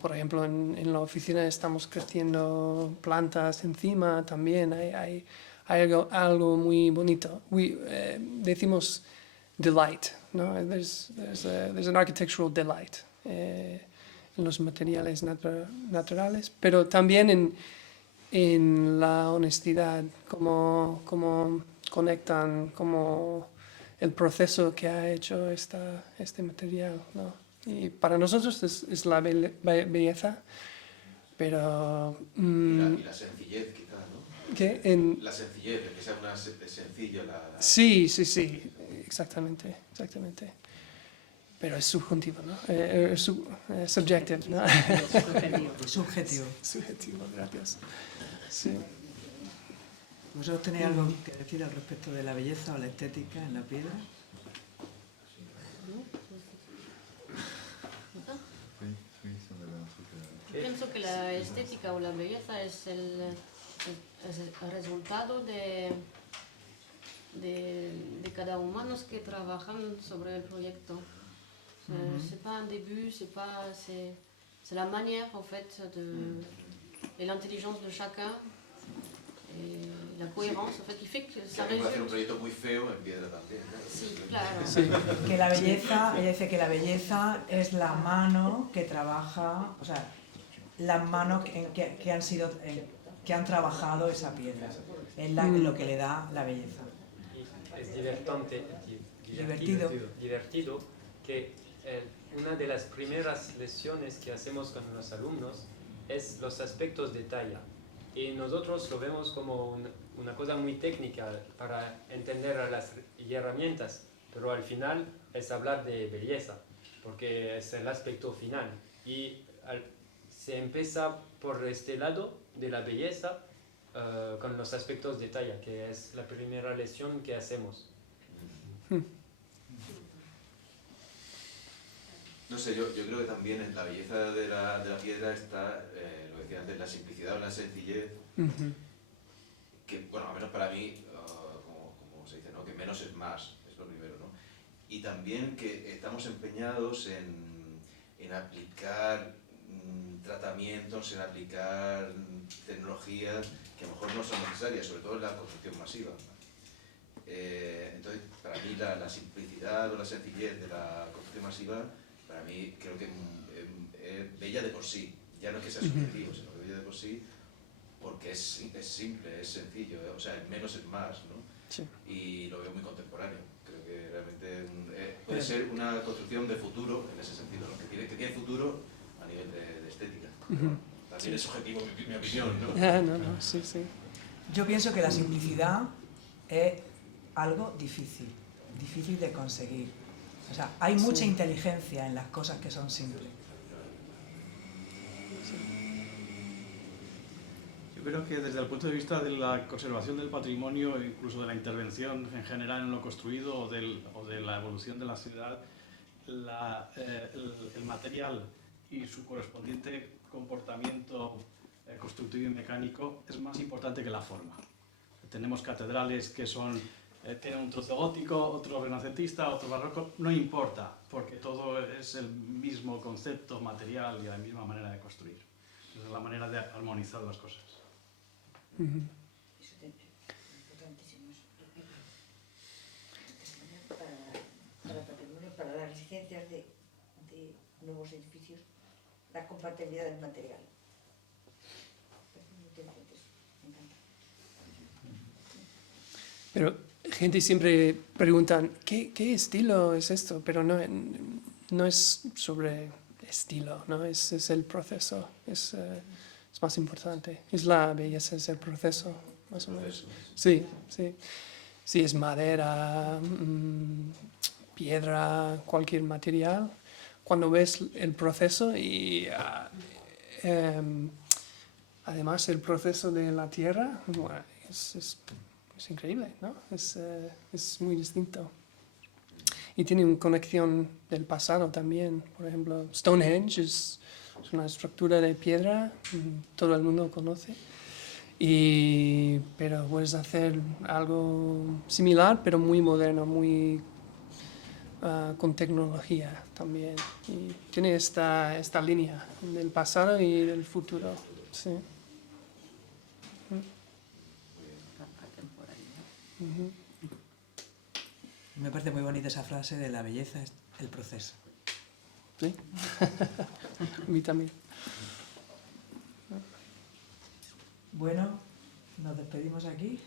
Por ejemplo, en la oficina estamos creciendo plantas encima también. Hay algo muy bonito. Decimos delight, ¿no? There's an architectural delight en los materiales naturales, pero también en la honestidad, cómo conectan, como el proceso que ha hecho este material, ¿no? Y para nosotros es la belleza, pero... y la sencillez, quizás, ¿no? ¿Qué? La sencillez, que sea una sencilla la... Sí, exactamente. Pero es subjuntivo, ¿no? Subjective, ¿no? Subjetivo, gracias. Sí. ¿Vosotros tenéis algo que decir al respecto de la belleza o la estética en la piedra? Pienso que la estética o la belleza es el resultado de cada humano que trabajan sobre el proyecto. C'est pas un début, c'est la manière en fait et l'intelligence de chacun et la cohérence en fait qui fait que ça puede hacer un résulte. proyecto muy feo en piedra también, ¿no? Sí, claro. Que la belleza, ella dice que la belleza es la mano que trabaja, o sea, las manos que han trabajado esa piedra, es lo que le da la belleza. Es divertido que una de las primeras lecciones que hacemos con los alumnos es los aspectos de talla. Y nosotros lo vemos como una cosa muy técnica para entender las herramientas, pero al final es hablar de belleza, porque es el aspecto final. Y se empieza por este lado de la belleza con los aspectos de talla, que es la primera lección que hacemos. No sé, yo creo que también en la belleza de la piedra está, lo que decía antes, la simplicidad o la sencillez, que, bueno, al menos para mí, como se dice, ¿no? Que menos es más, es lo primero, ¿no? Y también que estamos empeñados en aplicar tratamientos, en aplicar tecnologías que a lo mejor no son necesarias, sobre todo en la construcción masiva. Entonces, para mí la simplicidad o la sencillez de la construcción masiva, para mí creo que es bella de por sí. Ya no es que sea subjetivo, sino que bella de por sí, porque es simple, es sencillo, o sea, el menos es más, ¿no? Sí. Y lo veo muy contemporáneo. Creo que realmente puede ser una construcción de futuro en ese sentido, ¿no? que tiene futuro a nivel de estética. También es subjetivo mi opinión, ¿no? Sí. Yo pienso que la simplicidad es algo difícil de conseguir. O sea, hay mucha inteligencia en las cosas que son simples. Yo creo que desde el punto de vista de la conservación del patrimonio, incluso de la intervención en general en lo construido o de la evolución de la ciudad, el material y su correspondiente comportamiento constructivo y mecánico es más importante que la forma. Tenemos catedrales que tienen un trozo gótico, otro renacentista, otro barroco, no importa, porque todo es el mismo concepto material y la misma manera de construir. Es la manera de armonizar las cosas. Eso es importantísimo. Para patrimonio, para las licencias de nuevos edificios, la compatibilidad del material. Muy interesante eso, me encanta. Pero gente siempre pregunta, ¿qué estilo es esto? Pero no es sobre estilo, ¿no? Es el proceso, es más importante. Es la belleza, es el proceso, más o menos. Sí, es madera, piedra, cualquier material. Cuando ves el proceso y además el proceso de la tierra, bueno, es increíble, ¿no? Es muy distinto. Y tiene una conexión del pasado también. Por ejemplo, Stonehenge es una estructura de piedra, todo el mundo conoce. Pero puedes hacer algo similar, pero muy moderno, muy con tecnología también. Y tiene esta línea del pasado y del futuro. Sí. Me parece muy bonita esa frase de la belleza es el proceso. Sí, a mí también. Bueno, nos despedimos aquí.